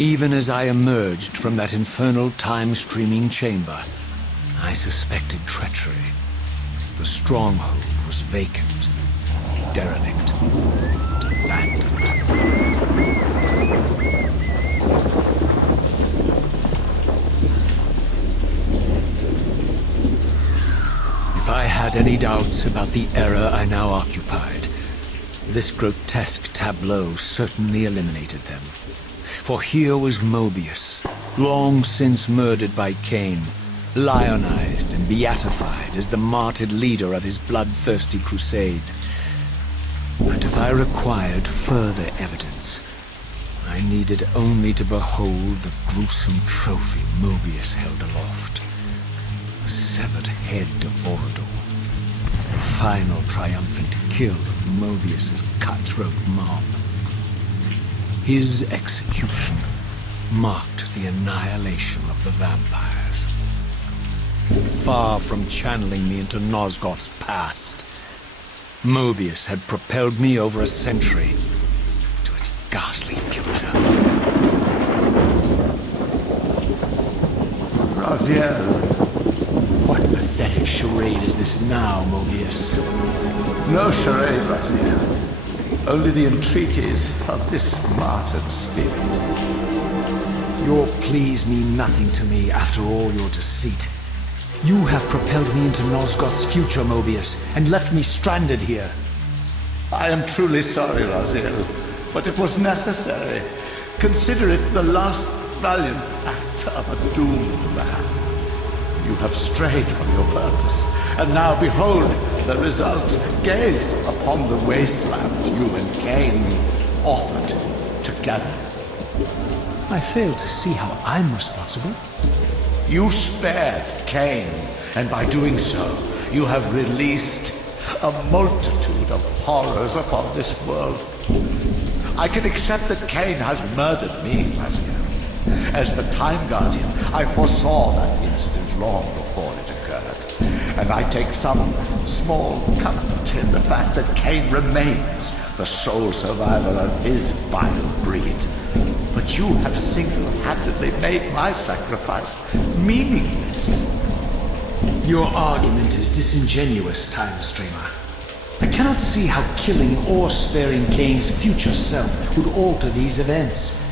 Even as I emerged from that infernal time-streaming chamber, I suspected treachery. The Stronghold was vacant, derelict, and abandoned. If I had any doubts about the era I now occupied, this grotesque tableau certainly eliminated them. For here was Moebius, long since murdered by Kain, lionized and beatified as the martyred leader of his bloodthirsty crusade. And if I required further evidence, I needed only to behold the gruesome trophy Moebius held aloft. The severed head of Vorodor, the final triumphant kill of Moebius's cutthroat mob. His execution marked the annihilation of the vampires. Far from channeling me into Nosgoth's past, Moebius had propelled me over a century to its ghastly future. Raziel, What pathetic charade is this now, Moebius? No charade, Raziel. Only the entreaties of this martyred spirit. Your pleas mean nothing to me after all your deceit. You have propelled me into Nosgoth's future, Moebius, and left me stranded here. I am truly sorry, Raziel, but it was necessary. Consider it the last valiant act of a doomed man. You have strayed from your purpose, and now behold the result. Gaze upon the wasteland you and Kain authored together. I fail to see how I'm responsible. You spared Kain, and by doing so, you have released a multitude of horrors upon this world. I can accept that Kain has murdered me, Raziel. As the Time Guardian, I foresaw that incident long before it occurred, and I take some small comfort in the fact that Kain remains the sole survivor of his vile breed. But you have single-handedly made my sacrifice meaningless. Your argument is disingenuous, Time Streamer. I cannot see how killing or sparing Kain's future self would alter these events.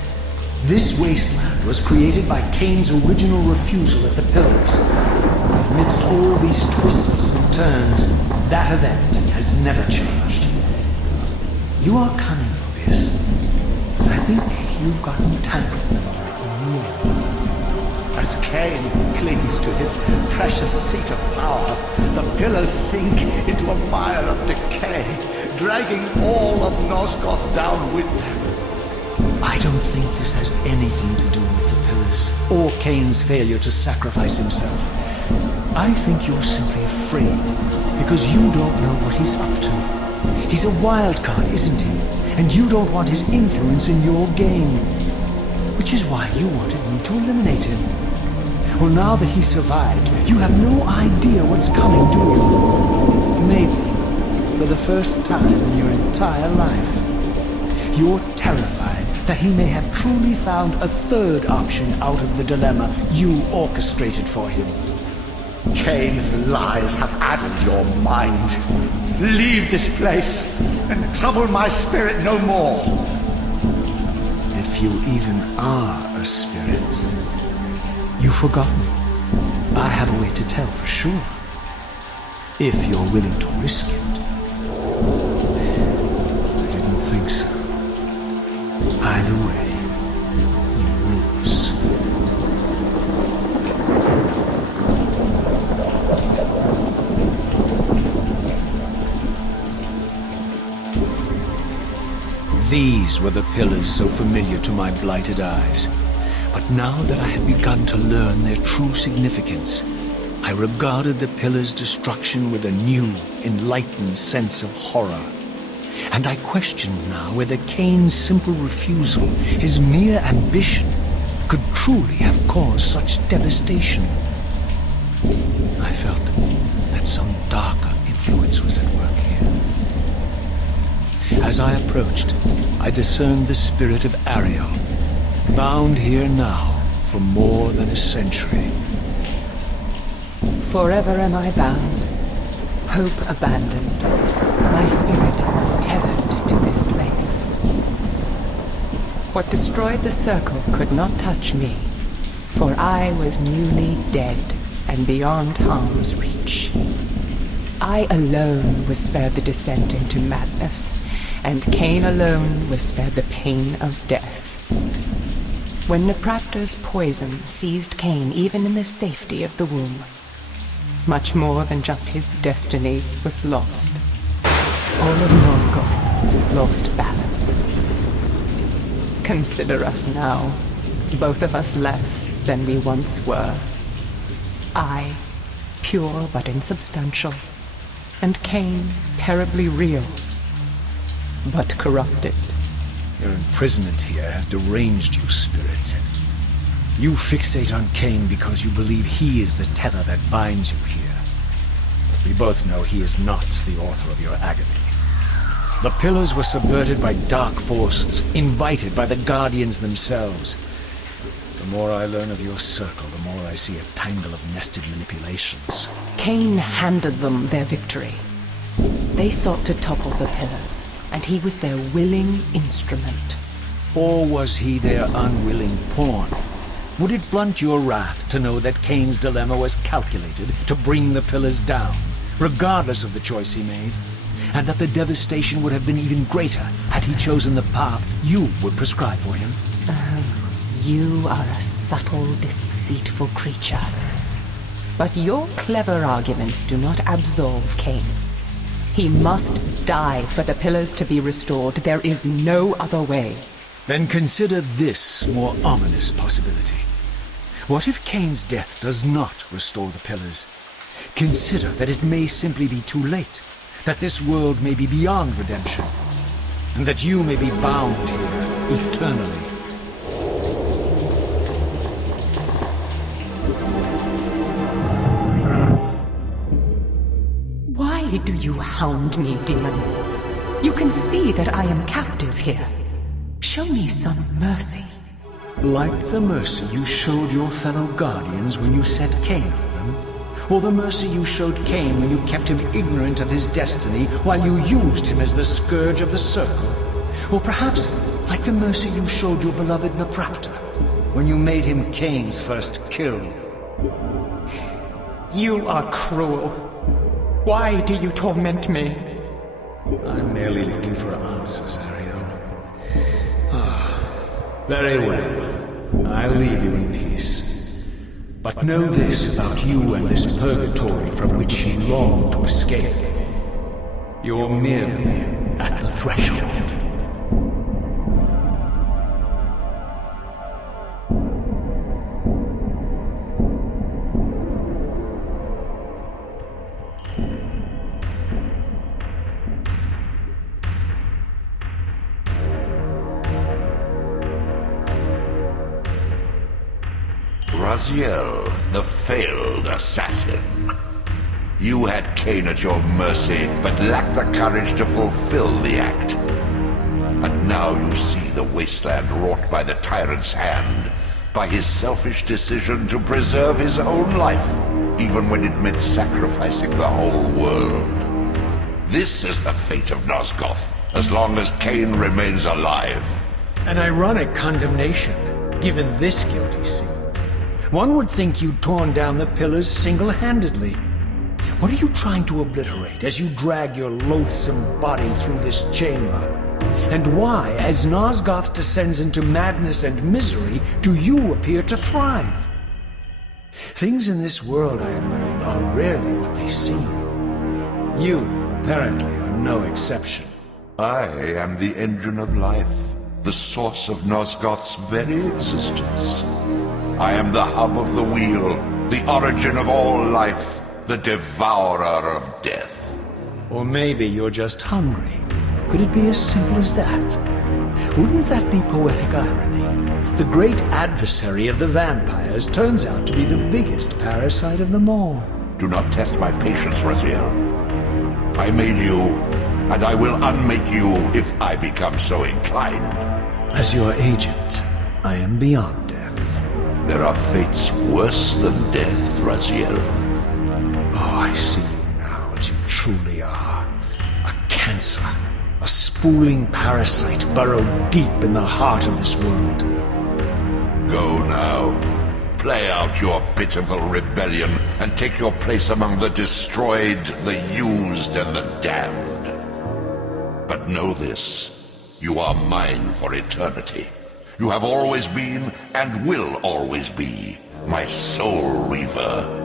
This wasteland was created by Kain's original refusal at the Pillars. Amidst all these twists and turns, that event has never changed. You are cunning, Moebius, but I think you've gotten tangled in your own web. As Kain clings to his precious seat of power, the Pillars sink into a mire of decay, dragging all of Nosgoth down with them. I don't think this has anything to do with the Pillars, or Kain's failure to sacrifice himself. I think you're simply afraid, because you don't know what he's up to. He's a wild card, isn't he? And you don't want his influence in your game. Which is why you wanted me to eliminate him. Well, now that he survived, you have no idea what's coming, do you? Maybe, for the first time in your entire life, you're terrified that he may have truly found a third option out of the dilemma you orchestrated for him. Kain's lies have addled your mind. Leave this place and trouble my spirit no more. If you even are a spirit, you've forgotten. I have a way to tell for sure. If you're willing to risk it. I didn't think so. Either way, you lose. These were the pillars so familiar to my blighted eyes. But now that I had begun to learn their true significance, I regarded the pillars' destruction with a new, enlightened sense of horror. And I questioned now whether Kain's simple refusal, his mere ambition, could truly have caused such devastation. I felt that some darker influence was at work here. As I approached, I discerned the spirit of Ariel, bound here now for more than a century. Forever am I bound, hope abandoned, my spirit tethered to this place. What destroyed the circle could not touch me, for I was newly dead and beyond harm's reach. I alone was spared the descent into madness, and Kain alone was spared the pain of death. When Nepraptor's poison seized Kain even in the safety of the womb, much more than just his destiny was lost. All of Nosgoth lost balance. Consider us now, both of us less than we once were. I, pure but insubstantial, and Kain, terribly real, but corrupted. Your imprisonment here has deranged you, spirit. You fixate on Kain because you believe he is the tether that binds you here. But we both know he is not the author of your agony. The pillars were subverted by dark forces, invited by the Guardians themselves. The The more I learn of your circle, the more I see a tangle of nested manipulations. Kain handed them their victory. They sought to topple the pillars, and he was their willing instrument. Or was he their unwilling pawn? Would it blunt your wrath to know that Kain's dilemma was calculated to bring the pillars down, regardless of the choice he made? And that the devastation would have been even greater had he chosen the path you would prescribe for him? You are a subtle, deceitful creature. But your clever arguments do not absolve Kain. He must die for the pillars to be restored. There is no other way. Then consider this more ominous possibility. What if Kain's death does not restore the pillars? Consider that it may simply be too late, that this world may be beyond redemption, and that you may be bound here eternally. Why do you hound me, demon? You can see that I am captive here. Show me some mercy. Like the mercy you showed your fellow guardians when you set Kain on them, or the mercy you showed Kain when you kept him ignorant of his destiny while you used him as the scourge of the circle, or perhaps like the mercy you showed your beloved Naprapta when you made him Kain's first kill. You are cruel. Why do you torment me? I'm merely looking for answers, Ariel. Very well. I'll leave you in peace. But know this about you and this purgatory from which you long to escape. You're merely at the threshold. Raziel, the failed assassin. You had Kain at your mercy, but lacked the courage to fulfill the act. And now you see the wasteland wrought by the tyrant's hand, by his selfish decision to preserve his own life, even when it meant sacrificing the whole world. This is the fate of Nosgoth, as long as Kain remains alive. An ironic condemnation, given this guilty sin. One would think you'd torn down the pillars single-handedly. What are you trying to obliterate as you drag your loathsome body through this chamber? And why, as Nosgoth descends into madness and misery, do you appear to thrive? Things in this world, I am learning, are rarely what they seem. You, apparently, are no exception. I am the engine of life, the source of Nosgoth's very existence. I am the hub of the wheel, the origin of all life, the devourer of death. Or maybe you're just hungry. Could it be as simple as that? Wouldn't that be poetic irony? The great adversary of the vampires turns out to be the biggest parasite of them all. Do not test my patience, Raziel. I made you, and I will unmake you if I become so inclined. As your agent, I am beyond death. There are fates worse than death, Raziel. Oh, I see you now as you truly are. A cancer. A spooling parasite burrowed deep in the heart of this world. Go now. Play out your pitiful rebellion and take your place among the destroyed, the used, and the damned. But know this. You are mine for eternity. You have always been, and will always be, my Soul Reaver.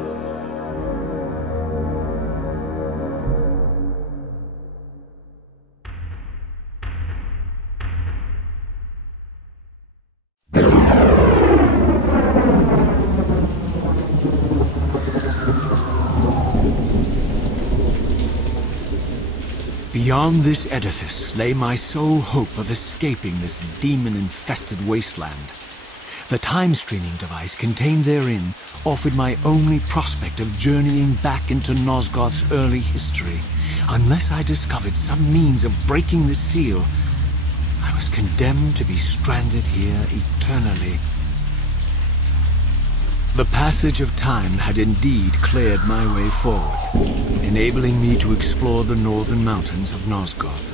Beyond this edifice lay my sole hope of escaping this demon-infested wasteland. The time-streaming device contained therein offered my only prospect of journeying back into Nosgoth's early history. Unless I discovered some means of breaking the seal, I was condemned to be stranded here eternally. The passage of time had indeed cleared my way forward, enabling me to explore the northern mountains of Nosgoth.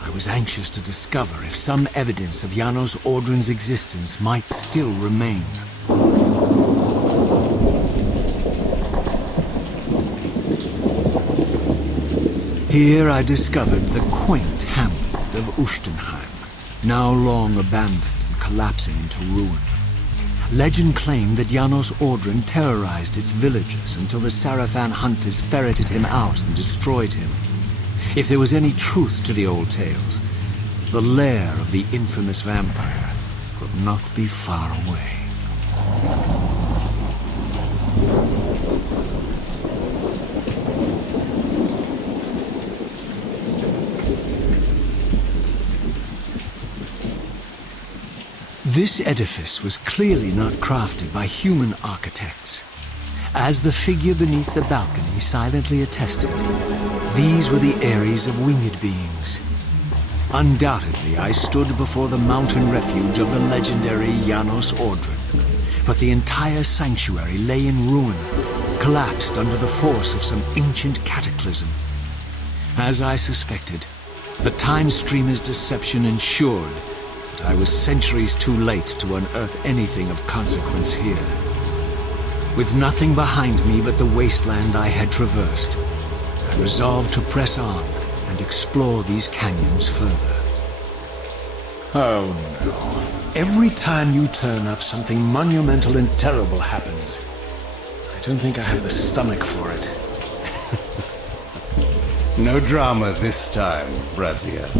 I was anxious to discover if some evidence of Janos Audron's existence might still remain. Here I discovered the quaint hamlet of Ustenheim, now long abandoned and collapsing into ruin. Legend claimed that Janos Audron terrorized its villagers until the Sarafan hunters ferreted him out and destroyed him. If there was any truth to the old tales, the lair of the infamous vampire could not be far away. This edifice was clearly not crafted by human architects. As the figure beneath the balcony silently attested, these were the Aries of winged beings. Undoubtedly, I stood before the mountain refuge of the legendary Janos Audron, but the entire sanctuary lay in ruin, collapsed under the force of some ancient cataclysm. As I suspected, the Time Streamer's deception ensured that I was centuries too late to unearth anything of consequence here. With nothing behind me but the wasteland I had traversed, I resolved to press on and explore these canyons further. Oh no. Every time you turn up, something monumental and terrible happens. I don't think I have the stomach for it. No drama this time, Raziel.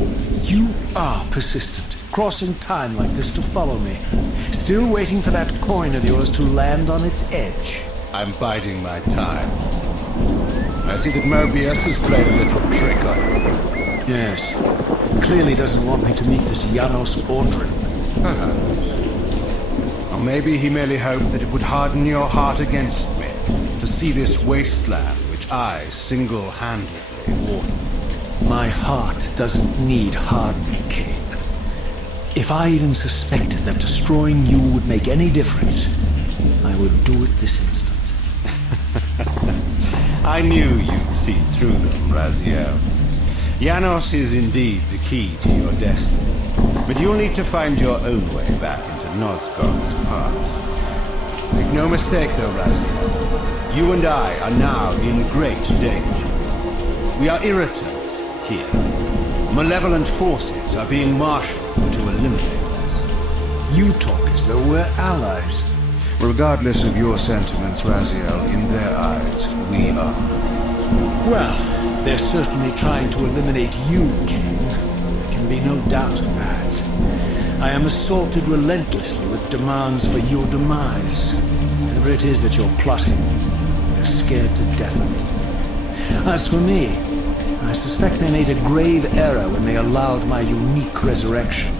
You are persistent, crossing time like this to follow me. Still waiting for that coin of yours to land on its edge. I'm biding my time. I see that Moebius has played a little trick on you. Yes. He clearly doesn't want me to meet this Janos Audron. Perhaps. Or maybe he merely hoped that it would harden your heart against me, to see this wasteland which I single-handedly authored. My heart doesn't need hardening, Kain. If I even suspected that destroying you would make any difference, I would do it this instant. I knew you'd see through them, Raziel. Janos is indeed the key to your destiny, but you'll need to find your own way back into Nosgoth's past. Make no mistake though, Raziel. You and I are now in great danger. We are irritants here. Malevolent forces are being marshaled to eliminate us. You talk as though we're allies. Regardless of your sentiments, Raziel, in their eyes, we are. Well, they're certainly trying to eliminate you, Kain. There can be no doubt of that. I am assaulted relentlessly with demands for your demise. Whatever it is that you're plotting, they're scared to death of me. As for me, I suspect they made a grave error when they allowed my unique resurrection.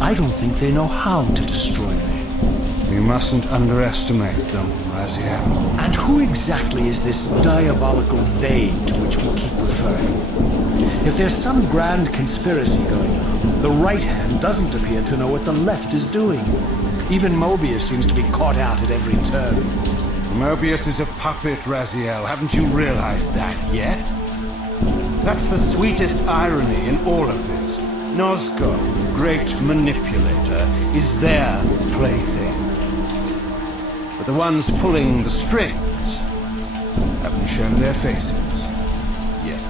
I don't think they know how to destroy me. We mustn't underestimate them, Raziel. And who exactly is this diabolical they to which we keep referring? If there's some grand conspiracy going on, the right hand doesn't appear to know what the left is doing. Even Moebius seems to be caught out at every turn. Moebius is a puppet, Raziel. Haven't you realized that yet? That's the sweetest irony in all of this. Nosgoth, great manipulator, is their plaything. But the ones pulling the strings haven't shown their faces yet.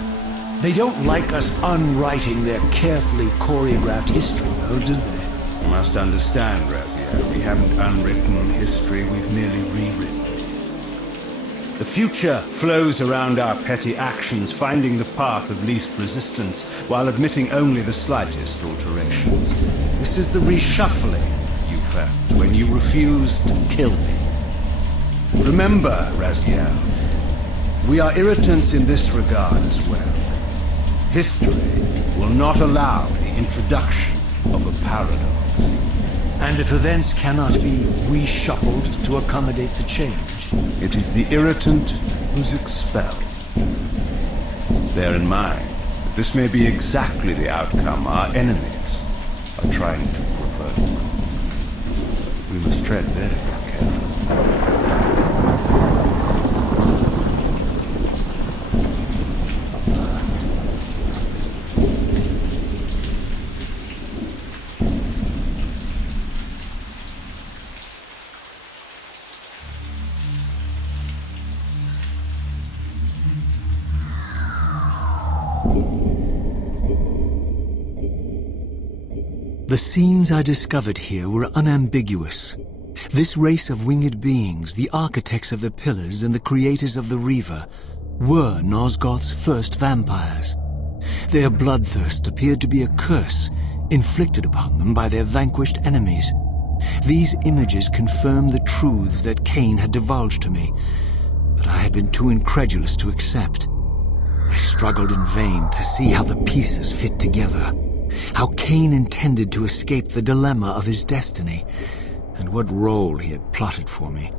They don't like us unwriting their carefully choreographed history, though, do they? You must understand, Raziel, we haven't unwritten history, we've merely rewritten it. The future flows around our petty actions, finding the path of least resistance, while admitting only the slightest alterations. This is the reshuffling you felt when you refused to kill me. And remember, Raziel, we are irritants in this regard as well. History will not allow the introduction of a paradox. And if events cannot be reshuffled to accommodate the change? It is the irritant who's expelled. Bear in mind that this may be exactly the outcome our enemies are trying to provoke. We must tread very carefully. The scenes I discovered here were unambiguous. This race of winged beings, the architects of the pillars and the creators of the Reaver, were Nosgoth's first vampires. Their bloodthirst appeared to be a curse inflicted upon them by their vanquished enemies. These images confirmed the truths that Kain had divulged to me, but I had been too incredulous to accept. I struggled in vain to see how the pieces fit together, how Kain intended to escape the dilemma of his destiny, and what role he had plotted for me,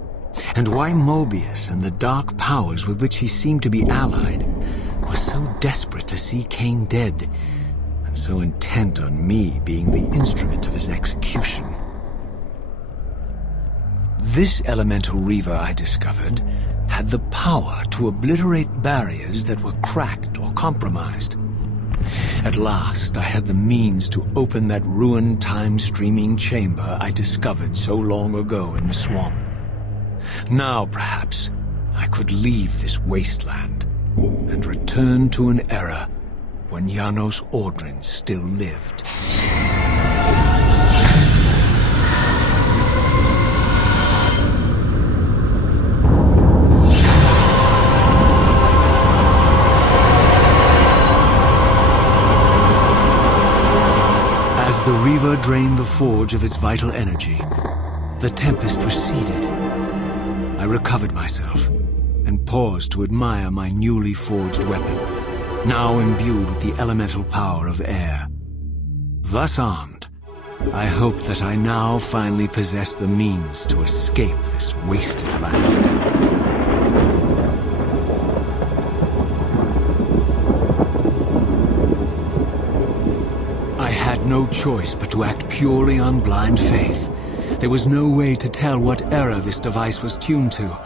and why Moebius and the dark powers with which he seemed to be allied were so desperate to see Kain dead, and so intent on me being the instrument of his execution. This elemental Reaver, I discovered, had the power to obliterate barriers that were cracked or compromised. At last, I had the means to open that ruined time-streaming chamber I discovered so long ago in the swamp. Now, perhaps, I could leave this wasteland and return to an era when Janos Audron still lived. As the Reaver drained the forge of its vital energy, the tempest receded. I recovered myself and paused to admire my newly forged weapon, now imbued with the elemental power of air. Thus armed, I hoped that I now finally possessed the means to escape this wasted land. I had no choice but to act purely on blind faith. There was no way to tell what era this device was tuned to,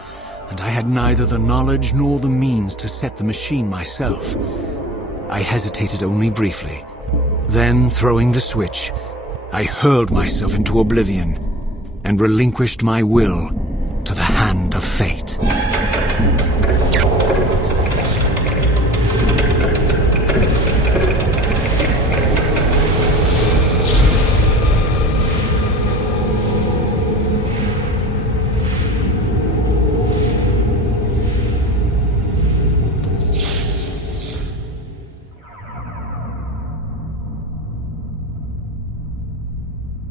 and I had neither the knowledge nor the means to set the machine myself. I hesitated only briefly. Then, throwing the switch, I hurled myself into oblivion and relinquished my will to the hand of fate.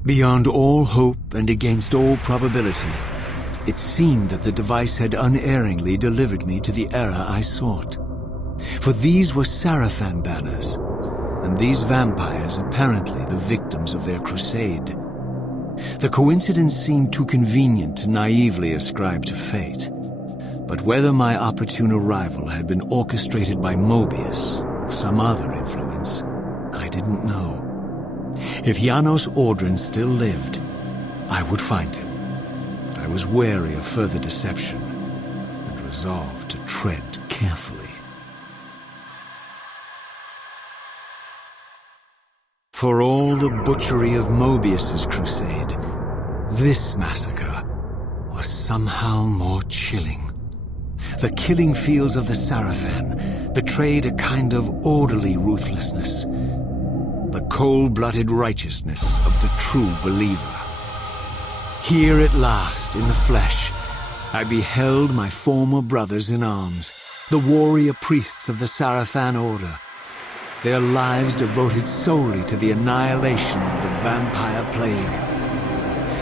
Beyond all hope and against all probability, it seemed that the device had unerringly delivered me to the era I sought. For these were Sarafan banners, and these vampires apparently the victims of their crusade. The coincidence seemed too convenient to naively ascribe to fate. But whether my opportune arrival had been orchestrated by Moebius or some other influence, I didn't know. If Janos Audron still lived, I would find him. I was wary of further deception and resolved to tread carefully. For all the butchery of Moebius's crusade, this massacre was somehow more chilling. The killing fields of the Sarafan betrayed a kind of orderly ruthlessness, the cold-blooded righteousness of the true believer. Here at last, in the flesh, I beheld my former brothers in arms, the warrior priests of the Sarafan order, their lives devoted solely to the annihilation of the vampire plague.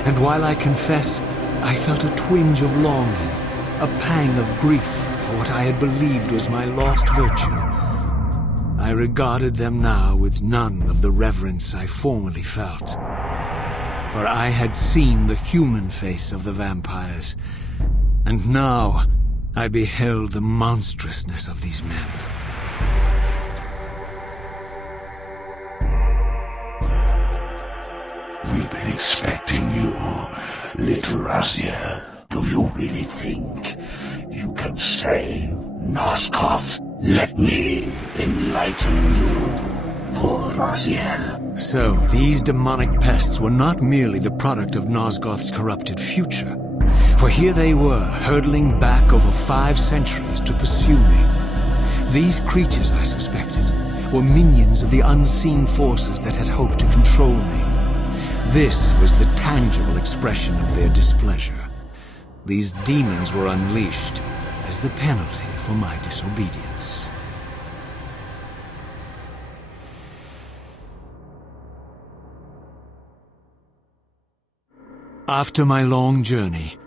And while I confess, I felt a twinge of longing, a pang of grief for what I had believed was my lost virtue, I regarded them now with none of the reverence I formerly felt. For I had seen the human face of the vampires, and now I beheld the monstrousness of these men. We've been expecting you, little Raziel. Do you really think you can save Nosgoth? Let me enlighten you, poor Raziel. So, these demonic pests were not merely the product of Nosgoth's corrupted future, for here they were, hurtling back over 5 centuries to pursue me. These creatures, I suspected, were minions of the unseen forces that had hoped to control me. This was the tangible expression of their displeasure. These demons were unleashed as the penalty for my disobedience. After my long journey,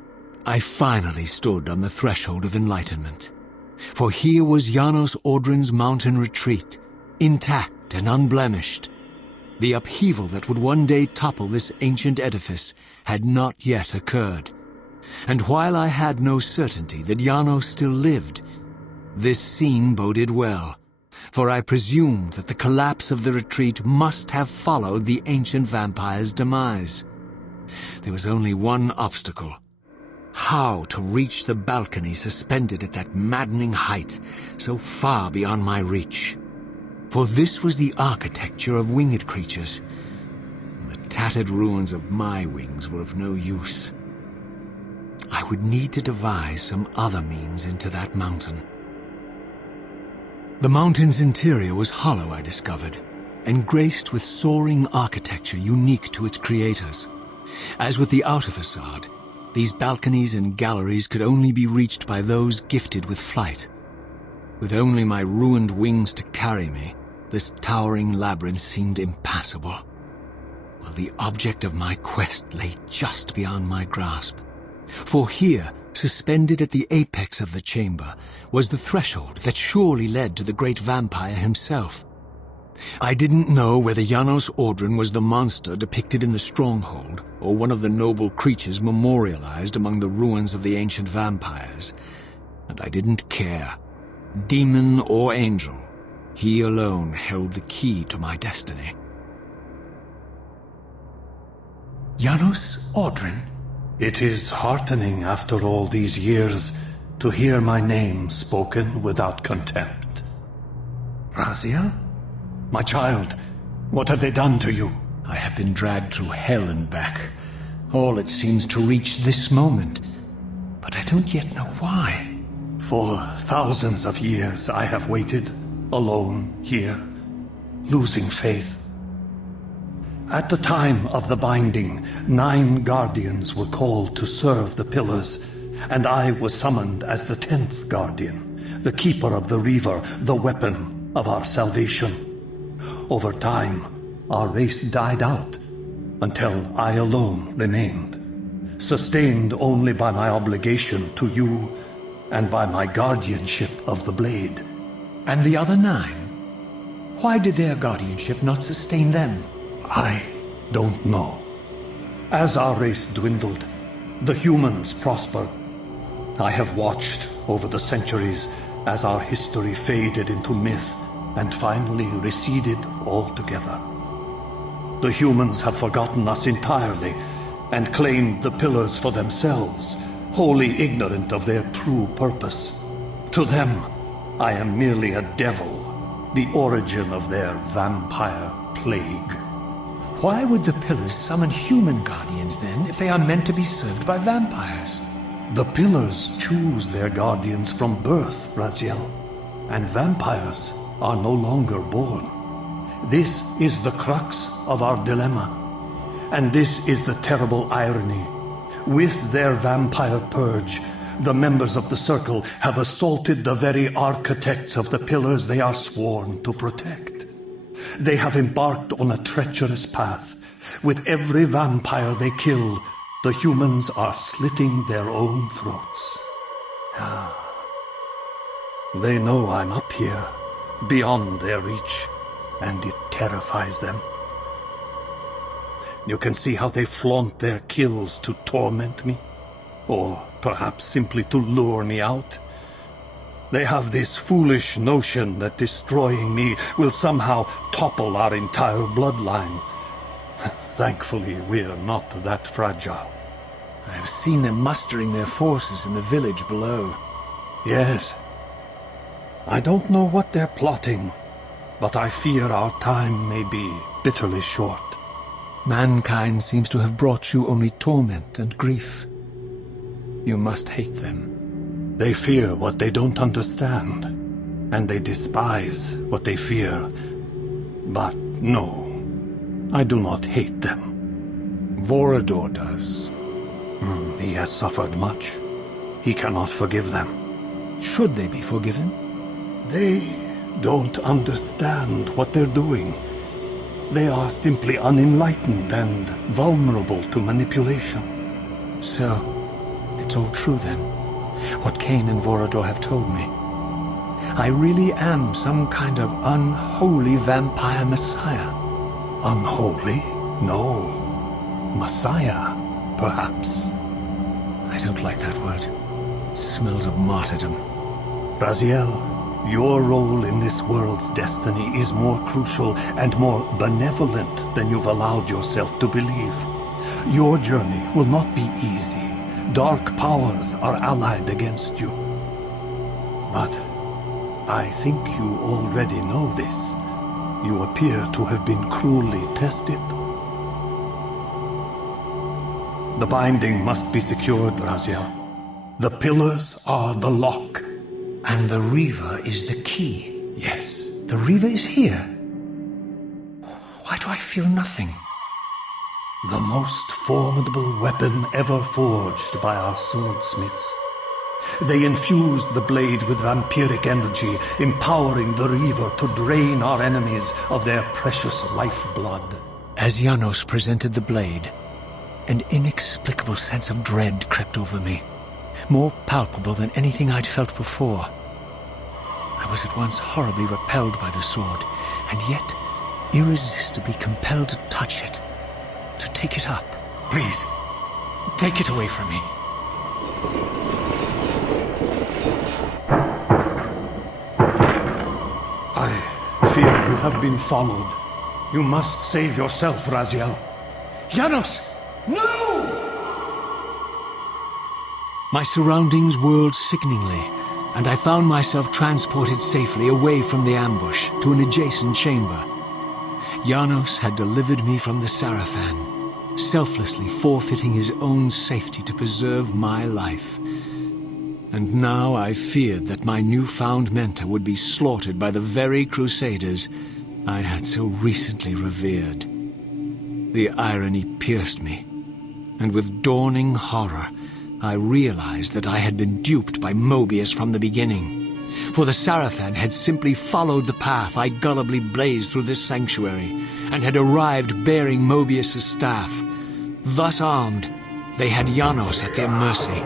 I finally stood on the threshold of enlightenment. For here was Janos Audron's mountain retreat, intact and unblemished. The upheaval that would one day topple this ancient edifice had not yet occurred. And while I had no certainty that Janos still lived, this scene boded well, for I presumed that the collapse of the retreat must have followed the ancient vampire's demise. There was only one obstacle: how to reach the balcony suspended at that maddening height, so far beyond my reach. For this was the architecture of winged creatures. The tattered ruins of my wings were of no use. I would need to devise some other means into that mountain. The mountain's interior was hollow, I discovered, and graced with soaring architecture unique to its creators. As with the outer facade, these balconies and galleries could only be reached by those gifted with flight. With only my ruined wings to carry me, this towering labyrinth seemed impassable, while the object of my quest lay just beyond my grasp. For here, suspended at the apex of the chamber, was the threshold that surely led to the great vampire himself. I didn't know whether Janos Audron was the monster depicted in the Stronghold, or one of the noble creatures memorialized among the ruins of the ancient vampires. And I didn't care. Demon or angel, he alone held the key to my destiny. Janos Audron? It is heartening after all these years to hear my name spoken without contempt. Raziel? My child, what have they done to you? I have been dragged through hell and back. All it seems to reach this moment. But I don't yet know why. For thousands of years I have waited, alone here, losing faith. At the time of the binding, 9 guardians were called to serve the pillars, and I was summoned as the 10th guardian, the keeper of the Reaver, the weapon of our salvation. Over time, our race died out, until I alone remained, sustained only by my obligation to you and by my guardianship of the blade. And the other 9? Why did their guardianship not sustain them? I don't know. As our race dwindled, the humans prospered. I have watched over the centuries as our history faded into myth and finally receded altogether. The humans have forgotten us entirely and claimed the pillars for themselves, wholly ignorant of their true purpose. To them, I am merely a devil, the origin of their vampire plague. Why would the pillars summon human guardians then, if they are meant to be served by vampires? The pillars choose their guardians from birth, Raziel, and vampires are no longer born. This is the crux of our dilemma, and this is the terrible irony. With their vampire purge, the members of the Circle have assaulted the very architects of the pillars they are sworn to protect. They have embarked on a treacherous path. With every vampire they kill, the humans are slitting their own throats. They know I'm up here, beyond their reach, and it terrifies them. You can see how they flaunt their kills to torment me, or perhaps simply to lure me out. They have this foolish notion that destroying me will somehow topple our entire bloodline. Thankfully, we're not that fragile. I have seen them mustering their forces in the village below. Yes. I don't know what they're plotting, but I fear our time may be bitterly short. Mankind seems to have brought you only torment and grief. You must hate them. They fear what they don't understand, and they despise what they fear. But no, I do not hate them. Vorodor does. He has suffered much. He cannot forgive them. Should they be forgiven? They don't understand what they're doing. They are simply unenlightened and vulnerable to manipulation. So, it's all true then, what Kain and Vorodor have told me. I really am some kind of unholy vampire messiah. Unholy? No. Messiah, perhaps. I don't like that word. It smells of martyrdom. Raziel, your role in this world's destiny is more crucial and more benevolent than you've allowed yourself to believe. Your journey will not be easy. Dark powers are allied against you. But I think you already know this. You appear to have been cruelly tested. The binding must be secured, Raziel. The pillars are the lock. And the Reaver is the key. Yes. The Reaver is here. Why do I feel nothing? The most formidable weapon ever forged by our swordsmiths. They infused the blade with vampiric energy, empowering the Reaver to drain our enemies of their precious lifeblood. As Janos presented the blade, an inexplicable sense of dread crept over me, more palpable than anything I'd felt before. I was at once horribly repelled by the sword, and yet irresistibly compelled to touch it, to take it up. Please, Take it away from me. I fear you have been followed. You must save yourself, Raziel. Janos! No! My surroundings whirled sickeningly, and I found myself transported safely away from the ambush to an adjacent chamber. Janos had delivered me from the Sarafan, selflessly forfeiting his own safety to preserve my life. And now I feared that my newfound mentor would be slaughtered by the very crusaders I had so recently revered. The irony pierced me, and with dawning horror, I realized that I had been duped by Moebius from the beginning. For the Sarafan had simply followed the path I gullibly blazed through this sanctuary, and had arrived bearing Moebius' staff. Thus armed, they had Janos at their mercy.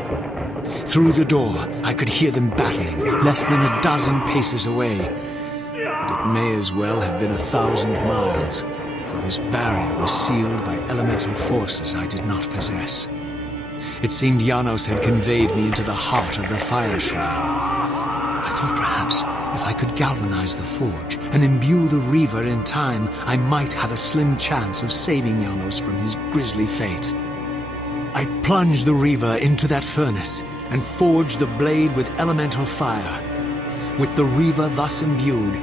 Through the door, I could hear them battling, less than a dozen paces away. But it may as well have been 1,000 miles, for this barrier was sealed by elemental forces I did not possess. It seemed Janos had conveyed me into the heart of the fire shrine. I thought perhaps if I could galvanize the forge and imbue the Reaver in time, I might have a slim chance of saving Janos from his grisly fate. I plunged the Reaver into that furnace and forged the blade with elemental fire. With the Reaver thus imbued,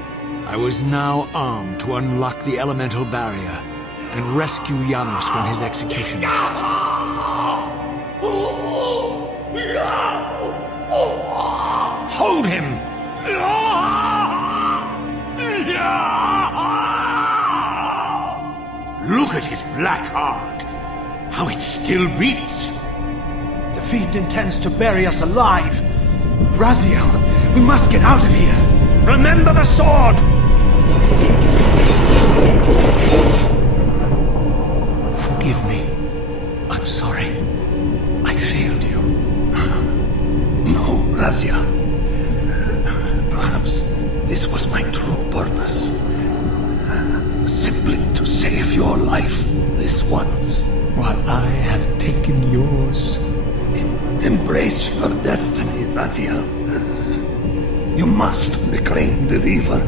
I was now armed to unlock the elemental barrier and rescue Janos from his executioners. Hold him! Look at his black heart! How it still beats! The fiend intends to bury us alive! Raziel, we must get out of here! Remember the sword! Forgive me. I'm sorry. I failed you. No, Raziel. Perhaps this was my true purpose. Simply to save your life this once. While I have taken yours. Embrace your destiny, Raziel. You must reclaim the Reaver.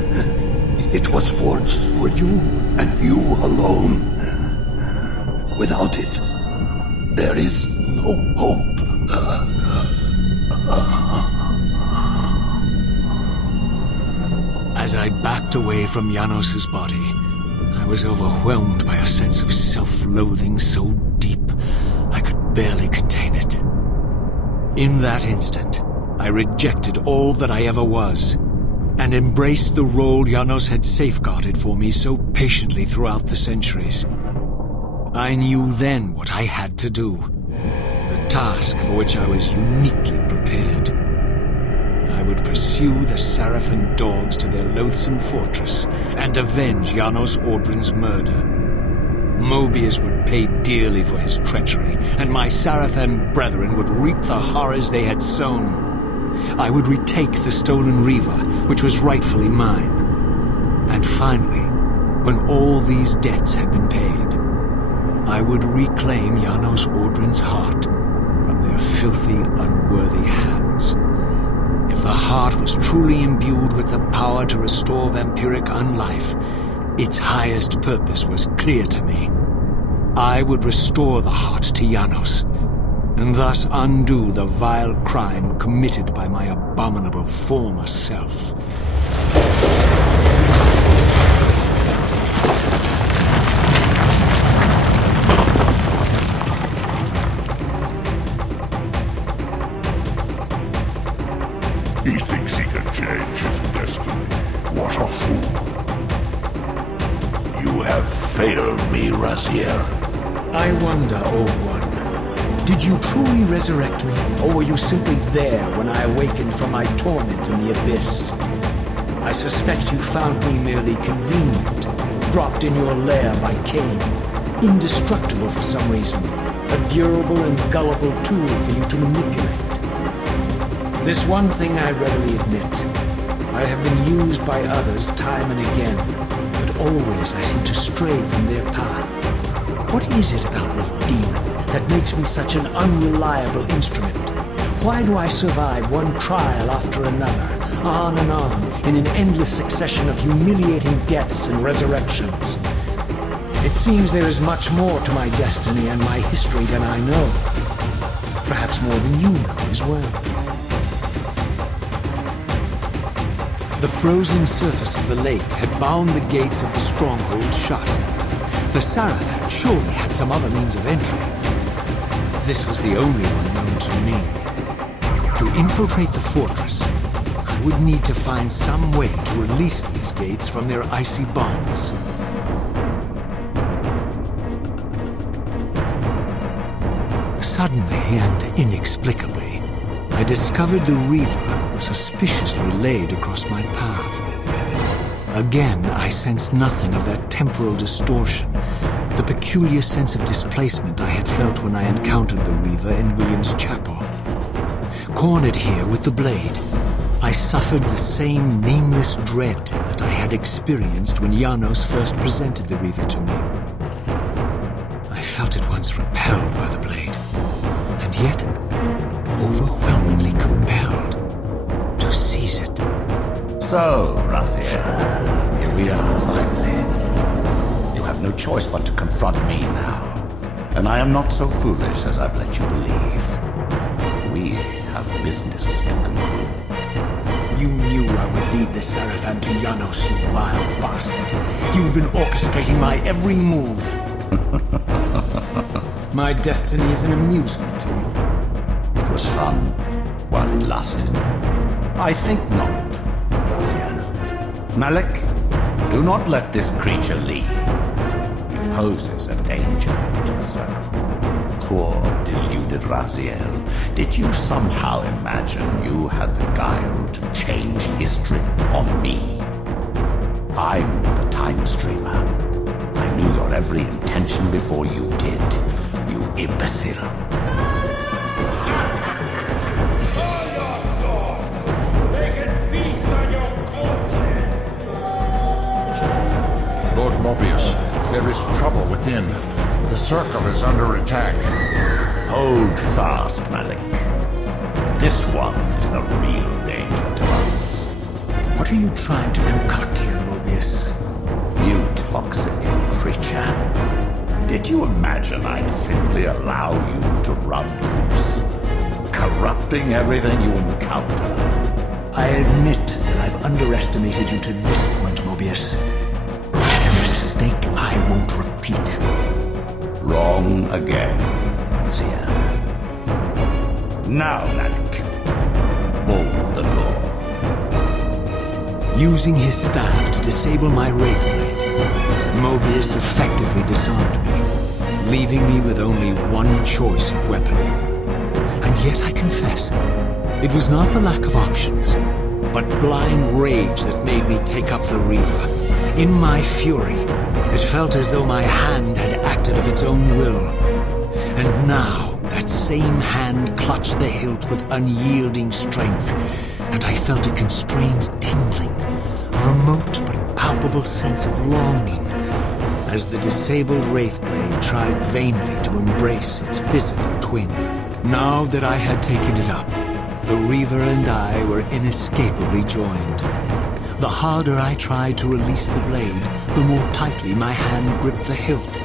It was forged for you and you alone. Without it, there is no hope. As I backed away from Janos' body, I was overwhelmed by a sense of self-loathing so deep I could barely contain it. In that instant, I rejected all that I ever was, and embraced the role Janos had safeguarded for me so patiently throughout the centuries. I knew then what I had to do. The task for which I was uniquely prepared. I would pursue the Sarafan dogs to their loathsome fortress and avenge Janos Audron's murder. Moebius would pay dearly for his treachery, and my Sarafan brethren would reap the horrors they had sown. I would retake the stolen Reaver, which was rightfully mine. And finally, when all these debts had been paid, I would reclaim Janos Audron's heart from their filthy, unworthy hands. If the heart was truly imbued with the power to restore vampiric unlife, its highest purpose was clear to me. I would restore the heart to Janos, and thus undo the vile crime committed by my abominable former self. He thinks he can change his destiny. What a fool. You have failed me, Raziel. I wonder, Old One, did you truly resurrect me, or were you simply there when I awakened from my torment in the abyss? I suspect you found me merely convenient, dropped in your lair by Kain, indestructible for some reason, a durable and gullible tool for you to manipulate. This one thing I readily admit. I have been used by others time and again, but always I seem to stray from their path. What is it about me, demon, that makes me such an unreliable instrument? Why do I survive one trial after another, on and on, in an endless succession of humiliating deaths and resurrections? It seems there is much more to my destiny and my history than I know. Perhaps more than you know as well. The frozen surface of the lake had bound the gates of the Stronghold shut. The Sarafan surely had some other means of entry. This was the only one known to me. To infiltrate the fortress, I would need to find some way to release these gates from their icy bonds. Suddenly and inexplicably, I discovered the Reaver suspiciously laid across my path. Again, I sensed nothing of that temporal distortion, the peculiar sense of displacement I had felt when I encountered the Reaver in William's Chaple. Cornered here with the blade, I suffered the same nameless dread that I had experienced when Janos first presented the Reaver to me. I felt at once repelled by the blade, and yet overwhelmingly compelled to seize it. So, Raziel, here we are finally. You have no choice but to confront me now. And I am not so foolish as I've let you believe. We have business to conclude. You knew I would lead the Sarafan to Janos, you vile bastard. You've been orchestrating my every move. My destiny is an amusement to you. It was fun while it lasted. I think not, Raziel. Malik, do not let this creature leave. He poses a danger to the circle. Poor, deluded Raziel. Did you somehow imagine you had the guile to change history on me? I'm the Time Streamer. I knew your every intention before you did, you imbecile. Lord Moebius, there is trouble within. The circle is under attack. Hold fast, Malik. This one is the real danger to us. What are you trying to concoct here, Moebius? You toxic creature. Did you imagine I'd simply allow you to run loose, corrupting everything you encounter? I admit that I've underestimated you to this point, Moebius. It's a mistake I won't repeat. Wrong again, Raziel. Now, Malik, bolt the door. Using his staff to disable my Wraithblade, Moebius effectively disarmed me. leaving me with only one choice of weapon. And yet I confess, it was not the lack of options, but blind rage that made me take up the Reaver. In my fury, it felt as though my hand had acted of its own will. And now, that same hand clutched the hilt with unyielding strength, and I felt a constrained tingling, a remote but palpable sense of longing, as the disabled Wraithblade tried vainly to embrace its physical twin. Now that I had taken it up, the Reaver and I were inescapably joined. The harder I tried to release the blade, the more tightly my hand gripped the hilt.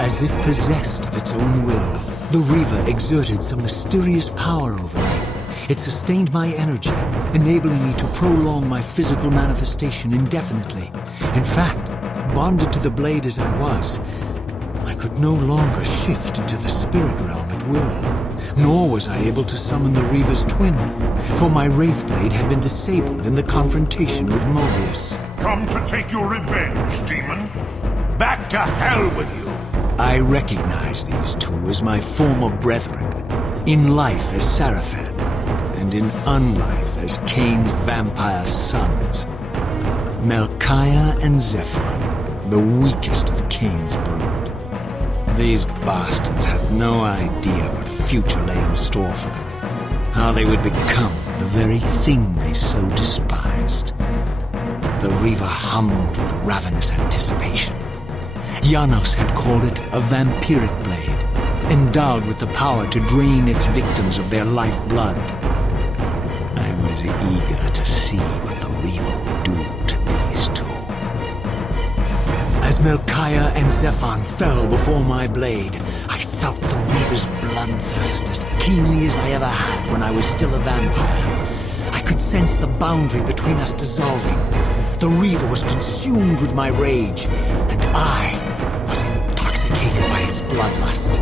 As if possessed of its own will, the Reaver exerted some mysterious power over me. It sustained my energy, enabling me to prolong my physical manifestation indefinitely. In fact, bonded to the blade as I was, I could no longer shift into the spirit realm at will. Nor was I able to summon the Reaver's twin, for my Wraithblade had been disabled in the confrontation with Moebius. Come to take your revenge, demon. Back to hell with you. I recognize these two as my former brethren, in life as Sarafan, and in unlife as Kain's vampire sons. Melchiah and Zephyr, the weakest of Kain's brood. These bastards had no idea what future lay in store for them, how they would become the very thing they so despised. The Reaver hummed with ravenous anticipation. Janos had called it a vampiric blade, endowed with the power to drain its victims of their lifeblood. I was eager to see what the Reaver would do to these two. As Melchiah and Zephan fell before my blade, I felt the Reaver's bloodthirst as keenly as I ever had when I was still a vampire. I could sense the boundary between us dissolving. The Reaver was consumed with my rage, and I was intoxicated by its bloodlust.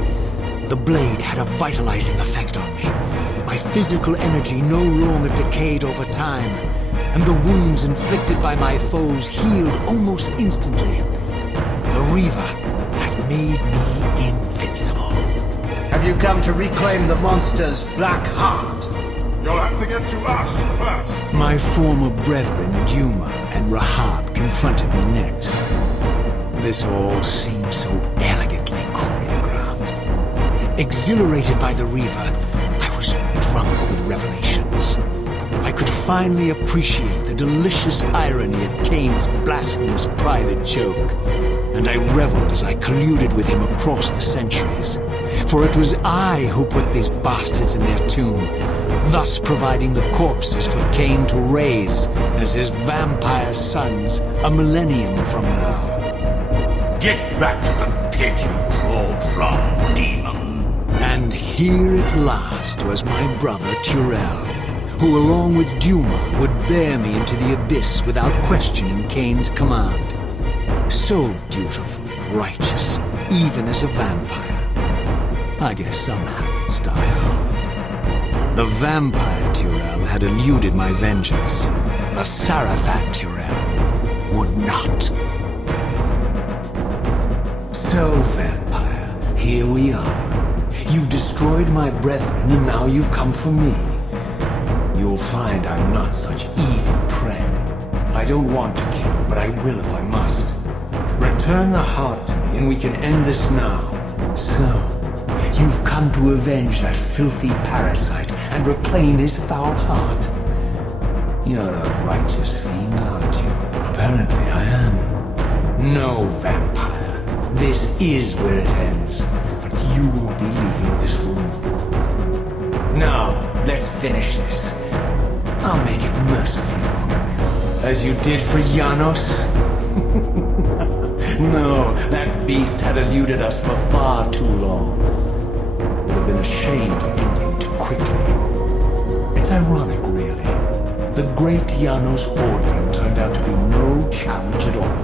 The blade had a vitalizing effect on me. My physical energy no longer decayed over time, and the wounds inflicted by my foes healed almost instantly. The Reaver had made me invincible. Have you come to reclaim the monster's black heart? You'll have to get to us first. My former brethren, Duma and Rahab, confronted me next. This all seemed so elegantly choreographed. Exhilarated by the Reaver, I was drunk with revelations. I could finally appreciate the delicious irony of Kain's blasphemous private joke, and I reveled as I colluded with him across the centuries. For it was I who put these bastards in their tomb, thus providing the corpses for Kain to raise as his vampire sons a millennium from now. Get back to the pit you crawled from, demon. And here at last was my brother Turel, who along with Duma would bear me into the abyss without questioning Kain's command. So dutifully righteous, even as a vampire. I guess some habits die hard. The vampire Turel had eluded my vengeance. The Sarafan Turel would not. So, vampire, here we are. You've destroyed my brethren, and now you've come for me. You'll find I'm not such easy prey. I don't want to kill, but I will if I must. Return the heart to me, and we can end this now. So, you've come to avenge that filthy parasite and reclaim his foul heart. You're a righteous fiend, aren't you? Apparently I am. No, vampire. This is where it ends, but you won't be leaving this room. Now, let's finish this. I'll make it mercifully quick. As you did for Janos? No, that beast had eluded us for far too long. Would have been a shame to end him too quickly. It's ironic, really. The great Janos Audron turned out to be no challenge at all.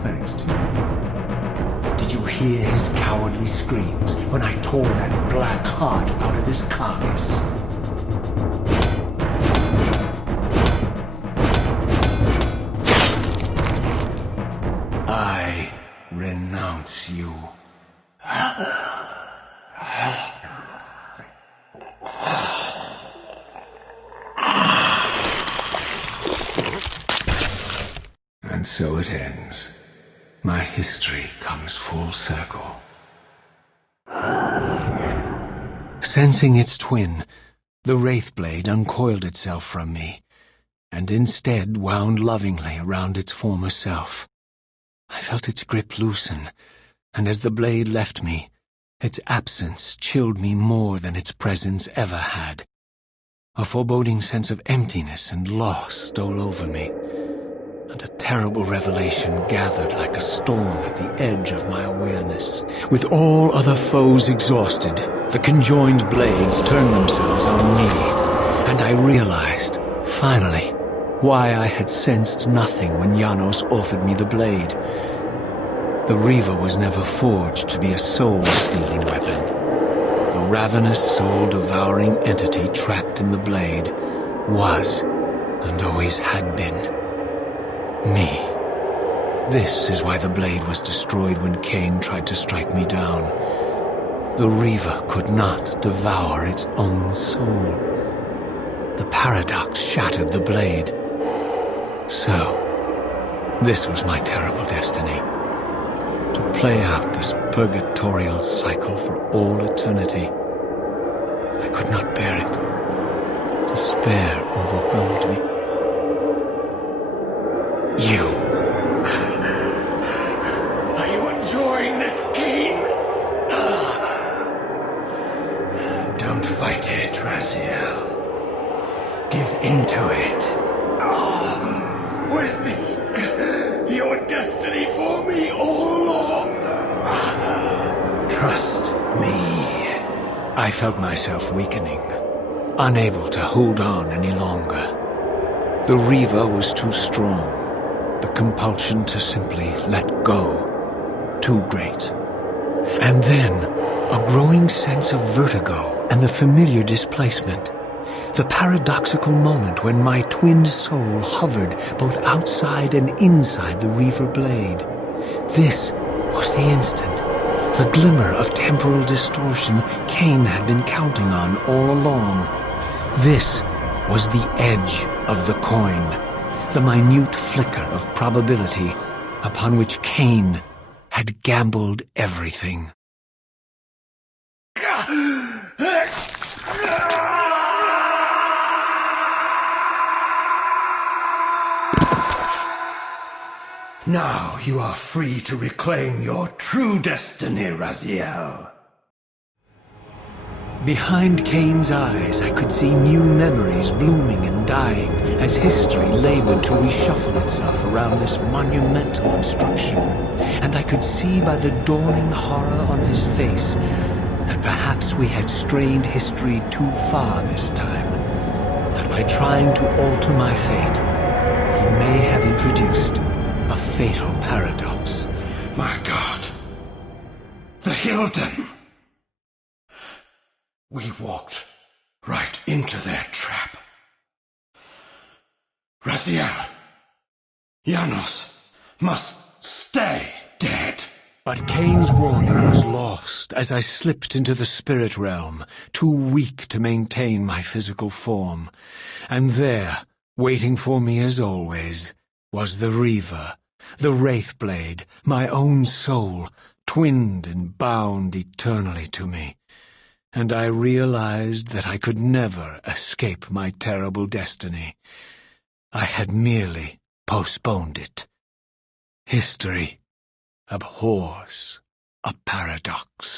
Thanks to you. Did you hear his cowardly screams when I tore that black heart out of his carcass? I renounce you. And so it ends. My history comes full circle. Sensing its twin, the Wraithblade uncoiled itself from me, and instead wound lovingly around its former self. I felt its grip loosen, and as the blade left me, its absence chilled me more than its presence ever had. A foreboding sense of emptiness and loss stole over me, and a terrible revelation gathered like a storm at the edge of my awareness. With all other foes exhausted, the conjoined blades turned themselves on me, and I realized, finally, why I had sensed nothing when Janos offered me the blade. The Reaver was never forged to be a soul-stealing weapon. The ravenous, soul-devouring entity trapped in the blade was, and always had been, me. This is why the blade was destroyed when Kain tried to strike me down. The Reaver could not devour its own soul. The paradox shattered the blade. So, this was my terrible destiny. To play out this purgatorial cycle for all eternity. I could not bear it. Despair overwhelmed me. You. Are you enjoying this game? Don't fight it, Raziel. Give into it. Was this your destiny for me all along? Trust me. I felt myself weakening, unable to hold on any longer. The Reaver was too strong. The compulsion to simply let go, too great. And then, a growing sense of vertigo and the familiar displacement. The paradoxical moment when my twinned soul hovered both outside and inside the Reaver blade. This was the instant, the glimmer of temporal distortion Kain had been counting on all along. This was the edge of the coin, the minute flicker of probability upon which Kain had gambled everything. Now you are free to reclaim your true destiny, Raziel. Behind Kain's eyes, I could see new memories blooming and dying as history labored to reshuffle itself around this monumental obstruction. And I could see by the dawning horror on his face that perhaps we had strained history too far this time. That by trying to alter my fate, he may have introduced a fatal paradox. My God. The Hilden. We walked right into their trap. Raziel, Janos must stay dead. But Kain's warning was lost as I slipped into the spirit realm, too weak to maintain my physical form. And there, waiting for me as always, was the Reaver, the Wraithblade, my own soul, twinned and bound eternally to me. And I realized that I could never escape my terrible destiny. I had merely postponed it. History abhors a paradox.